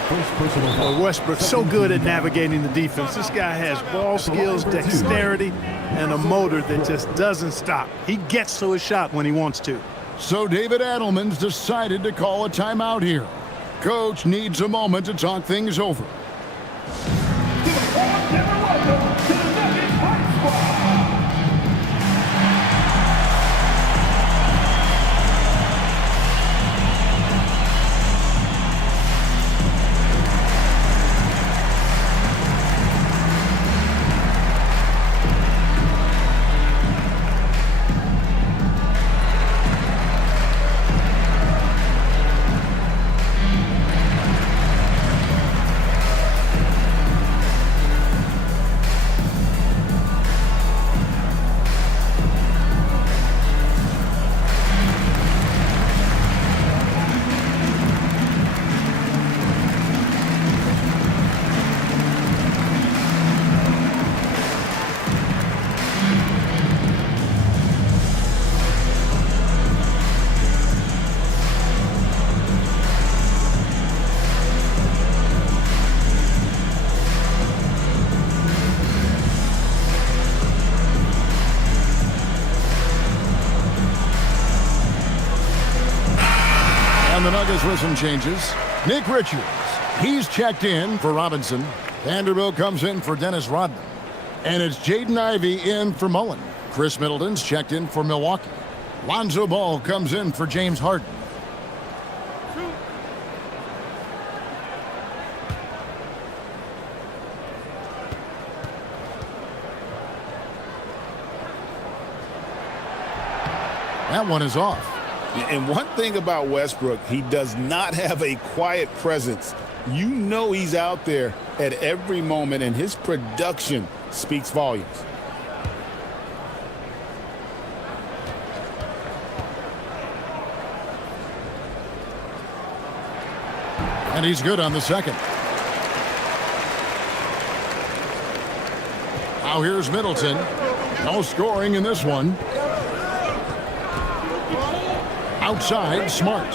Well, Westbrook's so good at navigating the defense. This guy has ball skills, dexterity, and a motor that just doesn't stop. He gets to his shot when he wants to. So David Adelman's decided to call a timeout here. Coach needs a moment to talk things over. And the Nuggets with some changes. Nick Richards, he's checked in for Robinson. Vanderbilt comes in for Dennis Rodman. And it's Jaden Ivey in for Mullen. Chris Middleton's checked in for Milwaukee. Lonzo Ball comes in for James Harden. That one is off. And one thing about Westbrook, he does not have a quiet presence. You know he's out there at every moment, and his production speaks volumes. And he's good on the second. Now here's Middleton. No scoring in this one. Outside, Smart.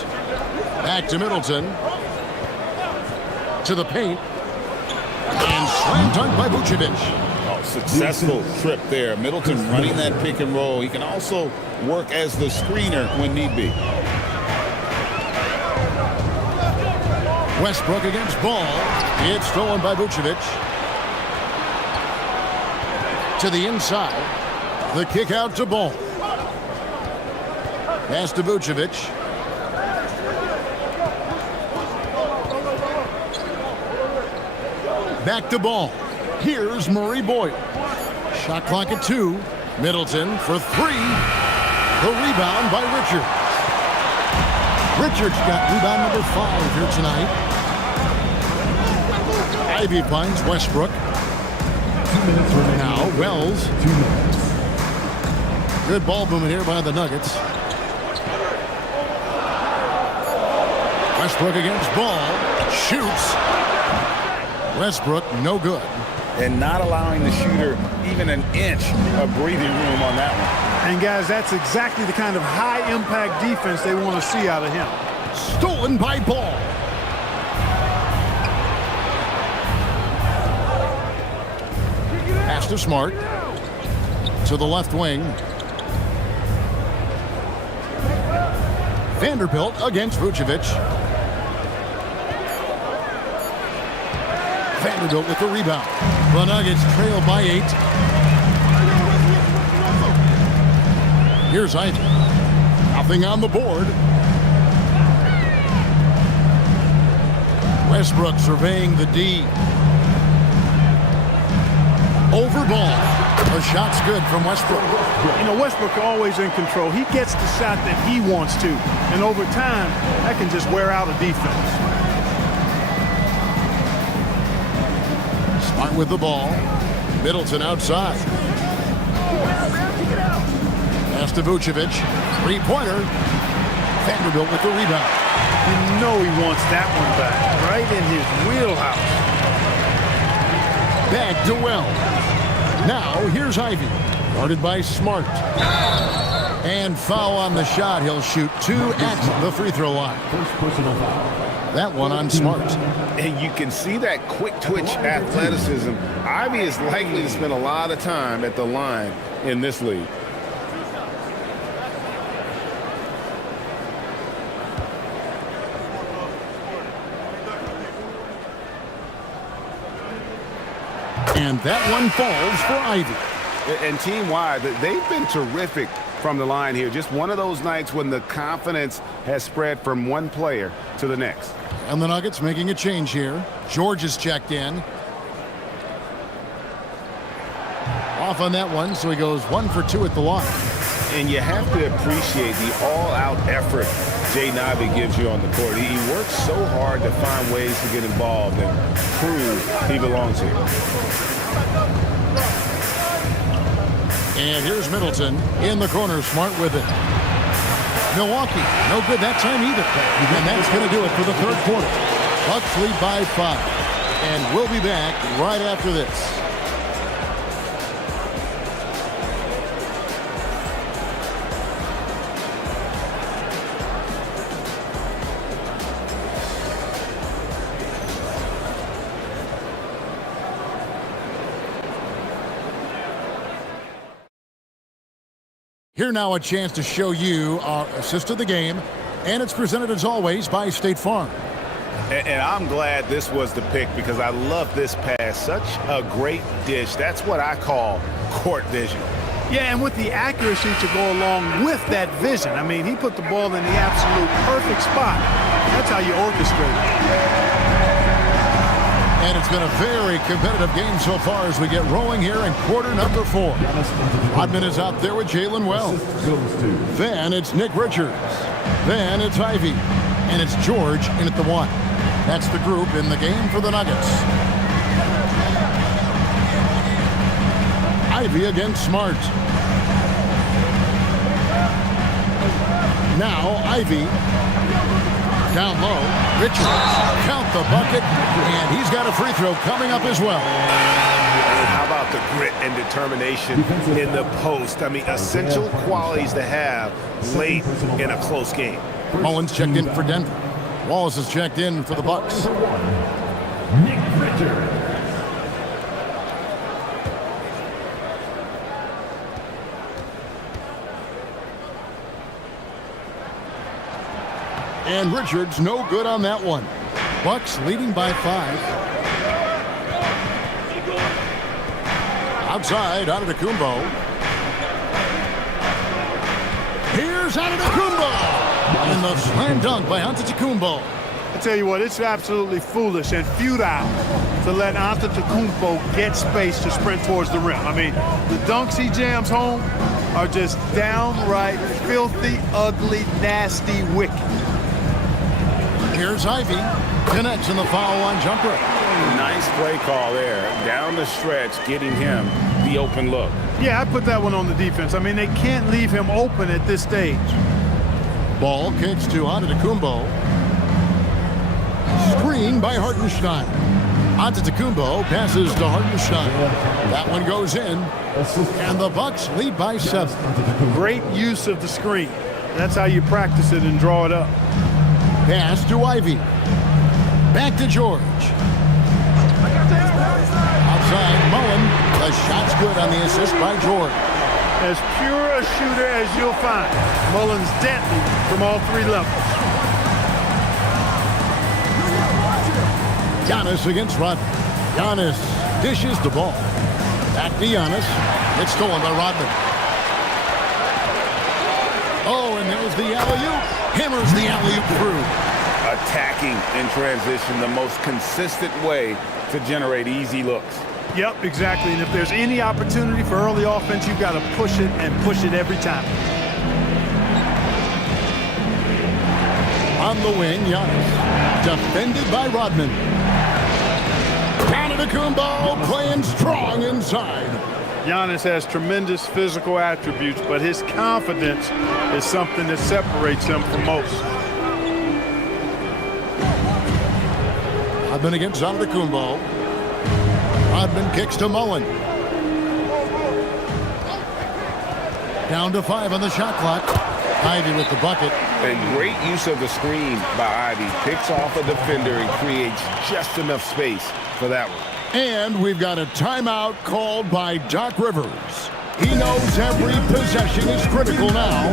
Back to Middleton. To the paint. And slam dunk by Vucevic. Oh, successful trip there. Middleton running that pick and roll. He can also work as the screener when need be. Westbrook against Ball. It's stolen by Vucevic. To the inside. The kick out to Ball. Pass to Vucevic. Back to Ball. Here's Murray Boyd. Shot clock at 2. Middleton for 3. The rebound by Richards. Richards got rebound number 5 here tonight. Ivy finds Westbrook. 2 minutes remaining. Now Wells. 2 minutes. Good ball movement here by the Nuggets. Westbrook against Ball. Shoots. Westbrook, no good. And not allowing the shooter even an inch of breathing room on that one. And guys, that's exactly the kind of high-impact defense they want to see out of him. Stolen by Ball. Pass to Smart. To the left wing. Vanderbilt against Vucevic. Vanderbilt with the rebound. The Nuggets trail by 8. Here's Ivy. Nothing on the board. Westbrook surveying the D. Over Ball. The shot's good from Westbrook. You know, Westbrook always in control. He gets the shot that he wants to. And over time, that can just wear out a defense. Smart with the ball. Middleton outside. Pass to Vucevic. Three-pointer. Vanderbilt with the rebound. You know he wants that one back. Right in his wheelhouse. Back to Wells. Now here's Ivy. Guarded by Smart. And foul on the shot. He'll shoot 2 at the free throw line. First personal foul. That one on Smart. And you can see that quick twitch athleticism. Ivy is likely to spend a lot of time at the line in this league. And that one falls for Ivy. And team-wide, they've been terrific from the line here. Just one of those nights when the confidence has spread from one player to the next. And the Nuggets making a change here. George is checked in. Off on that one, so he goes 1 for 2 at the line. And you have to appreciate the all-out effort Jaden Ivey gives you on the court. He works so hard to find ways to get involved and prove he belongs here. And here's Middleton in the corner. Smart with it. Milwaukee, no good that time either. And that's going to do it for the third quarter. Bucks lead by 5. And we'll be back right after this. Here now a chance to show you our assist of the game, and it's presented as always by State Farm. And I'm glad this was the pick because I love this pass. Such a great dish. That's what I call court vision. Yeah, and with the accuracy to go along with that vision. I mean, he put the ball in the absolute perfect spot. That's how you orchestrate it. And it's been a very competitive game so far as we get rolling here in quarter number 4. Rodman is out there with Jalen Wells. Then it's Nick Richards. Then it's Ivy. And it's George in at the 1. That's the group in the game for the Nuggets. Ivy against Smart. Now Ivy. Down low. Richards. Count the bucket. And he's got a free throw coming up as well. How about the grit and determination in the post? I mean, essential qualities to have late in a close game. Mullins checked in for Denver. Wallace is checked in for the Bucks. Nick Richards. And Richards no good on that one. Bucks leading by 5. Outside, Antetokounmpo. Here's Antetokounmpo. And the slam dunk by Antetokounmpo. I tell you what, it's absolutely foolish and futile to let Antetokounmpo get space to sprint towards the rim. I mean, the dunks he jams home are just downright filthy, ugly, nasty, wicked. Here's Ivy. Connects in the foul on jumper. Nice play call there. Down the stretch, getting him the open look. Yeah, I put that one on the defense. I mean, they can't leave him open at this stage. Ball kicks to Antetokounmpo. Screen by Hartenstein. Antetokounmpo passes to Hartenstein. That one goes in. And the Bucks lead by 7. Great use of the screen. That's how you practice it and draw it up. Pass to Ivy. Back to George. Outside, Mullen. The shot's good on the assist by George. As pure a shooter as you'll find. Mullen's deadly from all 3 levels. Giannis against Rodman. Giannis dishes the ball. Back to Giannis. It's stolen by Rodman. Oh, and there's the alley-oop. Hammers the alley-oop through. Attacking in transition, the most consistent way to generate easy looks. Yep, exactly. And if there's any opportunity for early offense, you've got to push it and push it every time. On the wing, Giannis. Defended by Rodman. Antetokounmpo playing strong inside. Giannis has tremendous physical attributes, but his confidence is something that separates him from most. Rodman against Antetokounmpo. Rodman kicks to Mullen. Down to 5 on the shot clock. Ivy with the bucket. And great use of the screen by Ivy. Picks off a defender and creates just enough space for that one. And we've got a timeout called by Doc Rivers. He knows every possession is critical now.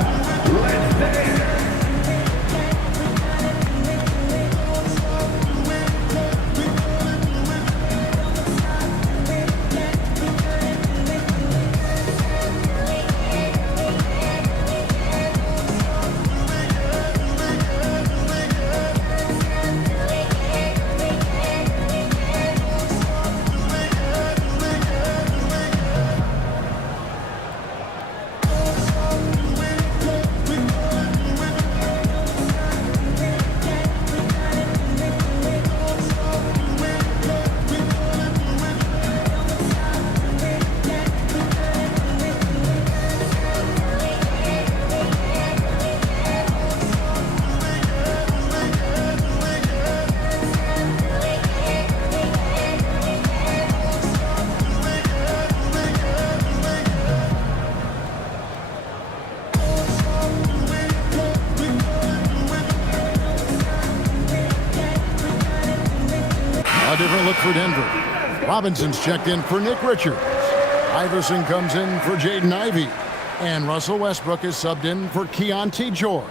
A different look for Denver. Robinson's checked in for Nick Richards. Iverson comes in for Jaden Ivey. And Russell Westbrook is subbed in for Keontae George.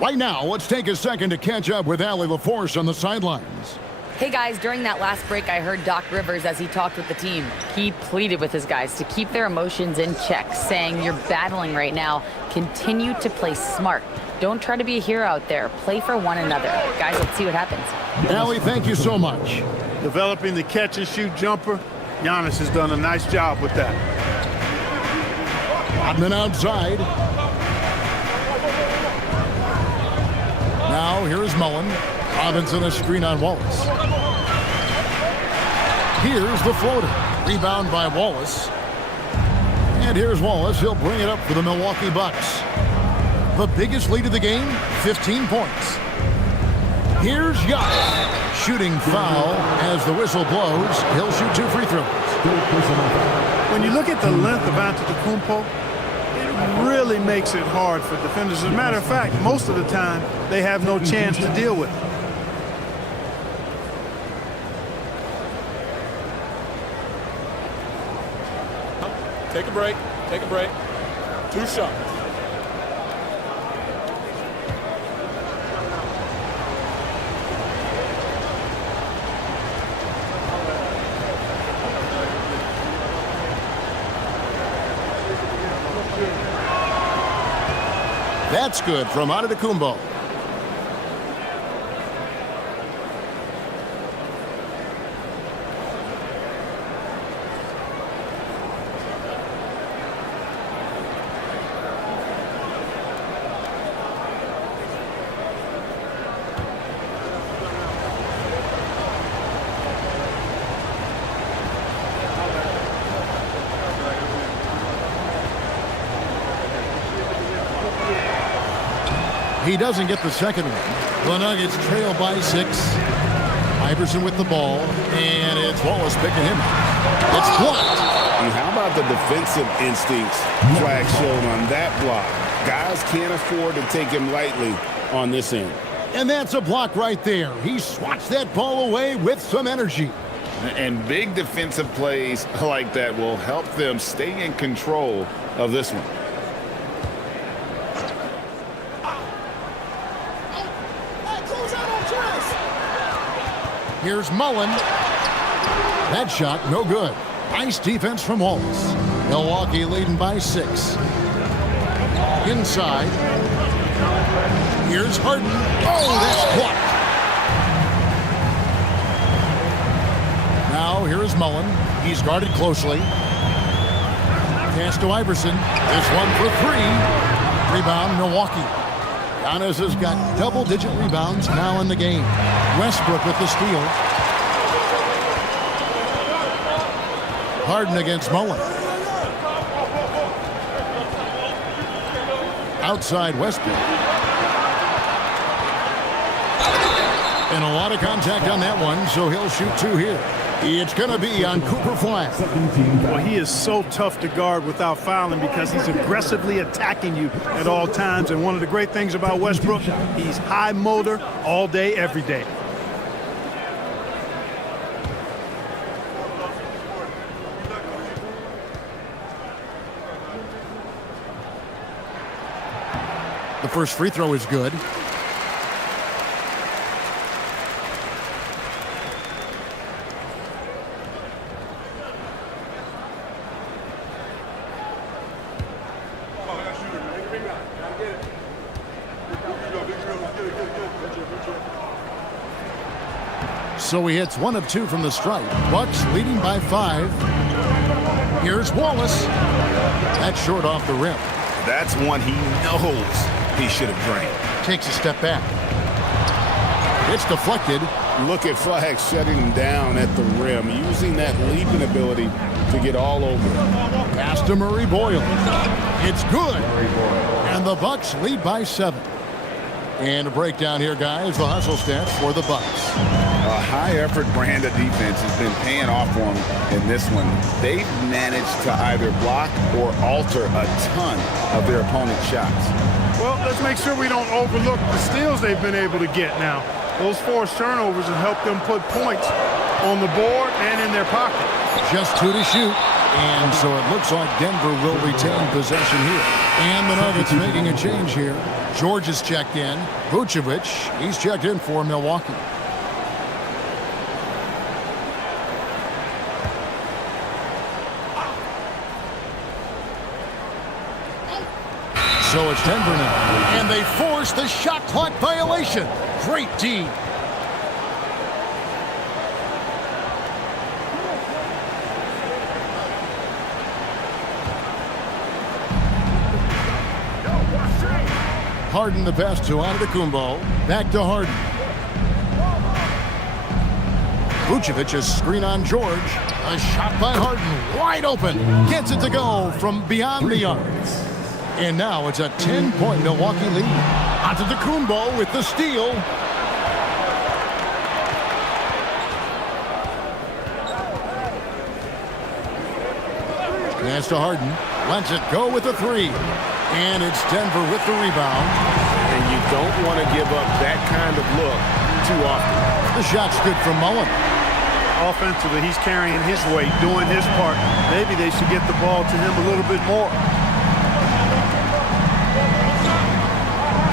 Right now, let's take a second to catch up with Allie LaForce on the sidelines. Hey guys, during that last break, I heard Doc Rivers as he talked with the team. He pleaded with his guys to keep their emotions in check, saying, "You're battling right now. Continue to play smart. Don't try to be a hero out there. Play for one another." Guys, let's see what happens. Allie, thank you so much. developing the catch-and-shoot jumper. Giannis has done a nice job with that. Rodman outside. Now here's Mullen. Robinson a screen on Wallace. Here's the floater. Rebound by Wallace. And here's Wallace. He'll bring it up for the Milwaukee Bucks. The biggest lead of the game, 15 points. Here's Giannis. Shooting foul as the whistle blows. He'll shoot 2 free throws. When you look at the length of Antetokounmpo, it really makes it hard for defenders. As a matter of fact, most of the time, they have no chance to deal with it. Take a break. Take a break. 2 shots. That's good from Antetokounmpo. He doesn't get the second one. The Nuggets trail by 6. Iverson with the ball, and it's Wallace picking him up. It's blocked. And how about the defensive instincts Flag showed on that block? Guys can't afford to take him lightly on this end. And that's a block right there. He swats that ball away with some energy. And big defensive plays like that will help them stay in control of this one. Here's Mullen. That shot, no good. Nice defense from Wallace. Milwaukee leading by 6. Inside. Here's Harden. Oh, that's blocked. Now here's Mullen. He's guarded closely. Pass to Iverson. This one for 3. Rebound, Milwaukee. Giannis has got double-digit rebounds now in the game. Westbrook with the steal. Harden against Mullen. Outside Westbrook. And a lot of contact on that one, so he'll shoot 2 here. It's going to be on Cooper Flag. Well, he is so tough to guard without fouling because he's aggressively attacking you at all times. And one of the great things about Westbrook, he's high motor all day, every day. The first free throw is good. So he hits 1 of 2 from the stripe. Bucks leading by 5. Here's Wallace. That's short off the rim. That's one he knows he should have drained. Takes a step back. It's deflected. Look at Flag shutting him down at the rim, using that leaping ability to get all over it. Pass to Murray Boyle. It's good. And the Bucks lead by 7. And a breakdown here, guys. The hustle stats for the Bucks. A high-effort brand of defense has been paying off for them in this one. They've managed to either block or alter a ton of their opponent's shots. Well, let's make sure we don't overlook the steals they've been able to get now. Those forced turnovers have helped them put points on the board and in their pocket. Just 2 to shoot. And so it looks like Denver will retain possession here. And the Nuggets making a change here. George is checked in. Vucevic, he's checked in for Milwaukee. So it's Denver now. And they force the shot clock violation. Great D. Harden the pass to Antetokounmpo. Back to Harden. Vucevic's screen on George. A shot by Harden. Wide open. Gets it to go from beyond the arcs. And now it's a 10-point Milwaukee lead. Antetokounmpo with the steal. Pass to Harden. Lets it go with the three. And it's Denver with the rebound. And you don't want to give up that kind of look too often. The shot's good from Mullen. Offensively, he's carrying his weight, doing his part. Maybe they should get the ball to him a little bit more.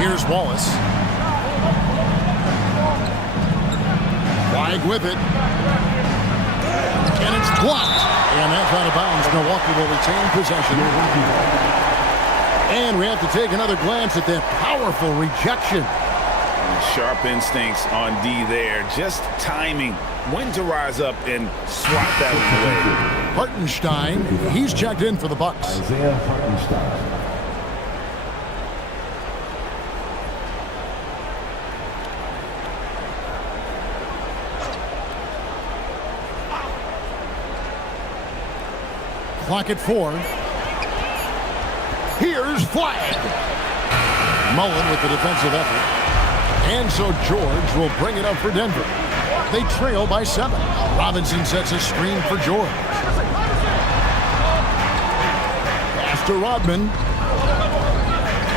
Here's Wallace. Flag with it. And it's blocked. And that's out of bounds. Milwaukee will retain possession. And we have to take another glance at that powerful rejection. Sharp instincts on D there. Just timing when to rise up and swat that away. Hartenstein, he's checked in for the Bucks. Isaiah Hartenstein. Clock at 4. Here's Flag. Mullen with the defensive effort. And so George will bring it up for Denver. They trail by 7. Robinson sets a screen for George. Pass to Rodman.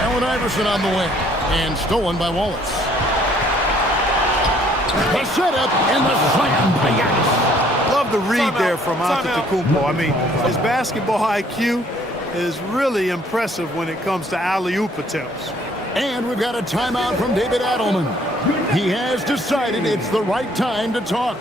Allen Iverson on the wing. And stolen by Wallace. The setup and the slam by Giannis. Love the read there from Antetokounmpo. I mean, his basketball IQ is really impressive when it comes to alley-oop attempts. And we've got a timeout from David Adelman. He has decided it's the right time to talk.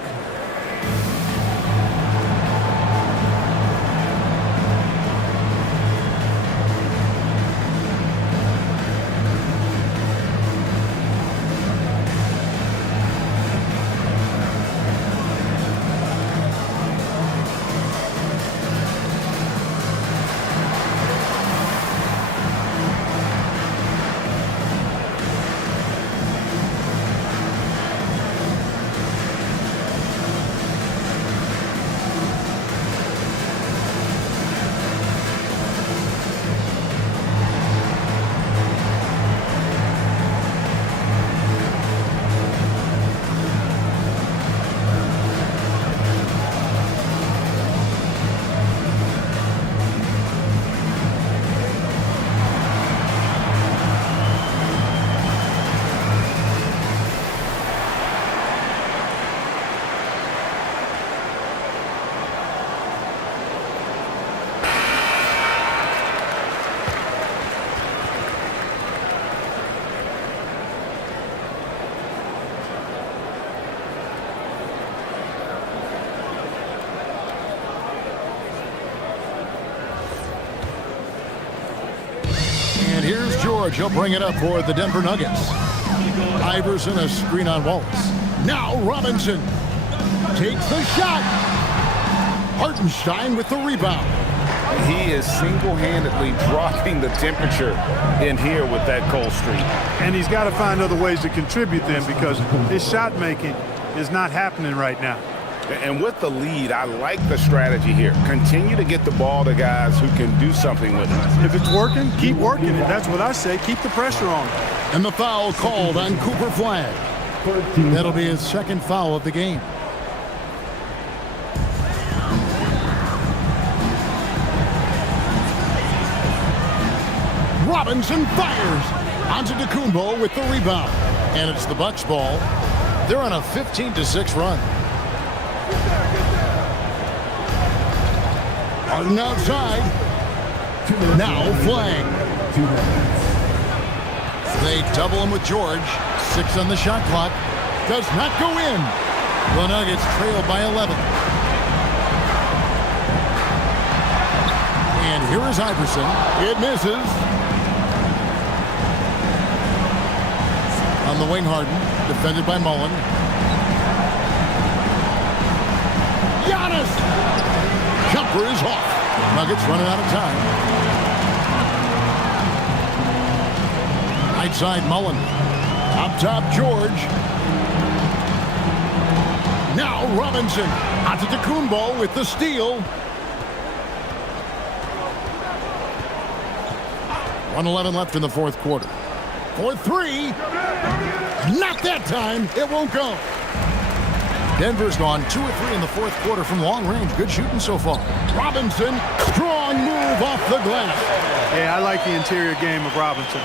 And here's George. He'll bring it up for the Denver Nuggets. Iverson, a screen on Wallace. Now Robinson takes the shot. Hartenstein with the rebound. He is single-handedly dropping the temperature in here with that cold streak. And he's got to find other ways to contribute then, because his shot making is not happening right now. And with the lead, I like the strategy here. Continue to get the ball to guys who can do something with it. If it's working, keep working it. That's what I say. Keep the pressure on. And the foul called on Cooper Flag. That'll be his second foul of the game. Robinson fires. Antetokounmpo with the rebound. And it's the Bucks ball. They're on a 15-6 run. Harden outside. Now Flag. They double him with George. 6 on the shot clock. Does not go in. The Nuggets trail by 11. And here is Iverson. It misses. On the wing, Harden. Defended by Mullen. Giannis! Jumper is off. Nuggets running out of time. Right side, Mullen. Up top, George. Now Robinson. Antetokounmpo with the steal. 1:11 left in the fourth quarter. For three. Not that time. It won't go. Denver's gone 2 of 3 in the fourth quarter from long range. Good shooting so far. Robinson, strong move off the glass. Yeah, I like the interior game of Robinson.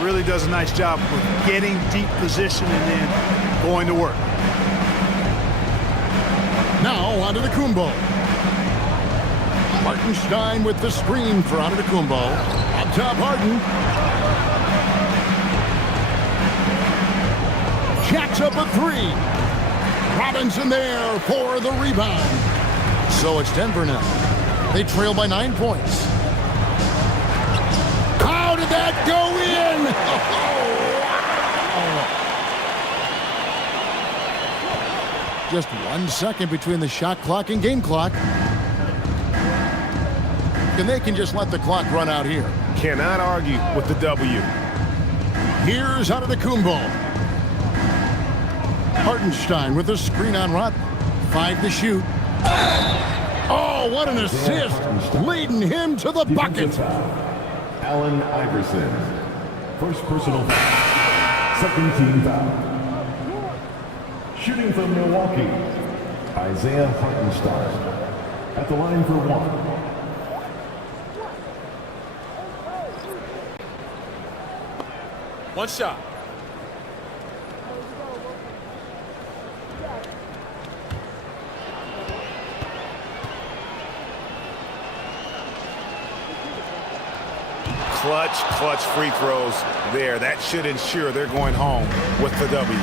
Really does a nice job of getting deep position and then going to work. Now onto the Antetokounmpo. Hartenstein with the screen for Antetokounmpo. Up top, Harden. Jacks up a 3. Robinson there for the rebound. So it's Denver now. They trail by 9 points. How did that go in? Oh, wow. Just 1 second between the shot clock and game clock. And they can just let the clock run out here. Cannot argue with the W. Here's Antetokounmpo. Hartenstein with a screen on Rodman. 5 to shoot. Oh, what an assist. Leading him to the bucket. Allen Iverson. First personal foul. Second team foul. Shooting from Milwaukee, Isaiah Hartenstein. At the line for 1. One shot. Clutch free throws there. That should ensure they're going home with the W.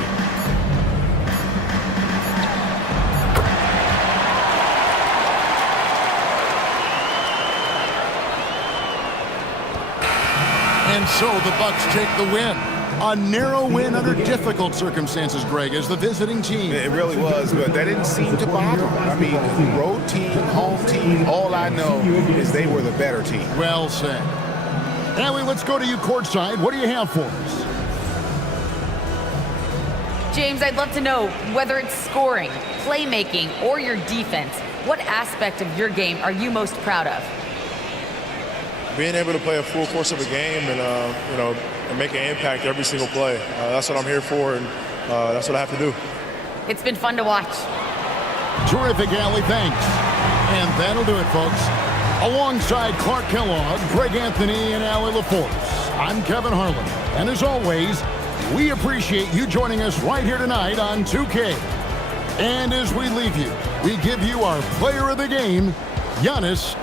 And so the Bucks take the win. A narrow win under difficult circumstances, Greg, as the visiting team. It really was, but that didn't seem to bother them. I mean, road team, home team, all I know is they were the better team. Well said. Allie, let's go to you courtside. What do you have for us? James, I'd love to know whether it's scoring, playmaking, or your defense. What aspect of your game are you most proud of? Being able to play a full course of a game and, and make an impact every single play. That's what I'm here for, and that's what I have to do. It's been fun to watch. Terrific, Allie. Thanks. And that'll do it, folks. Alongside Clark Kellogg, Greg Anthony, and Allie LaForce, I'm Kevin Harlan. And as always, we appreciate you joining us right here tonight on 2K. And as we leave you, we give you our player of the game, Giannis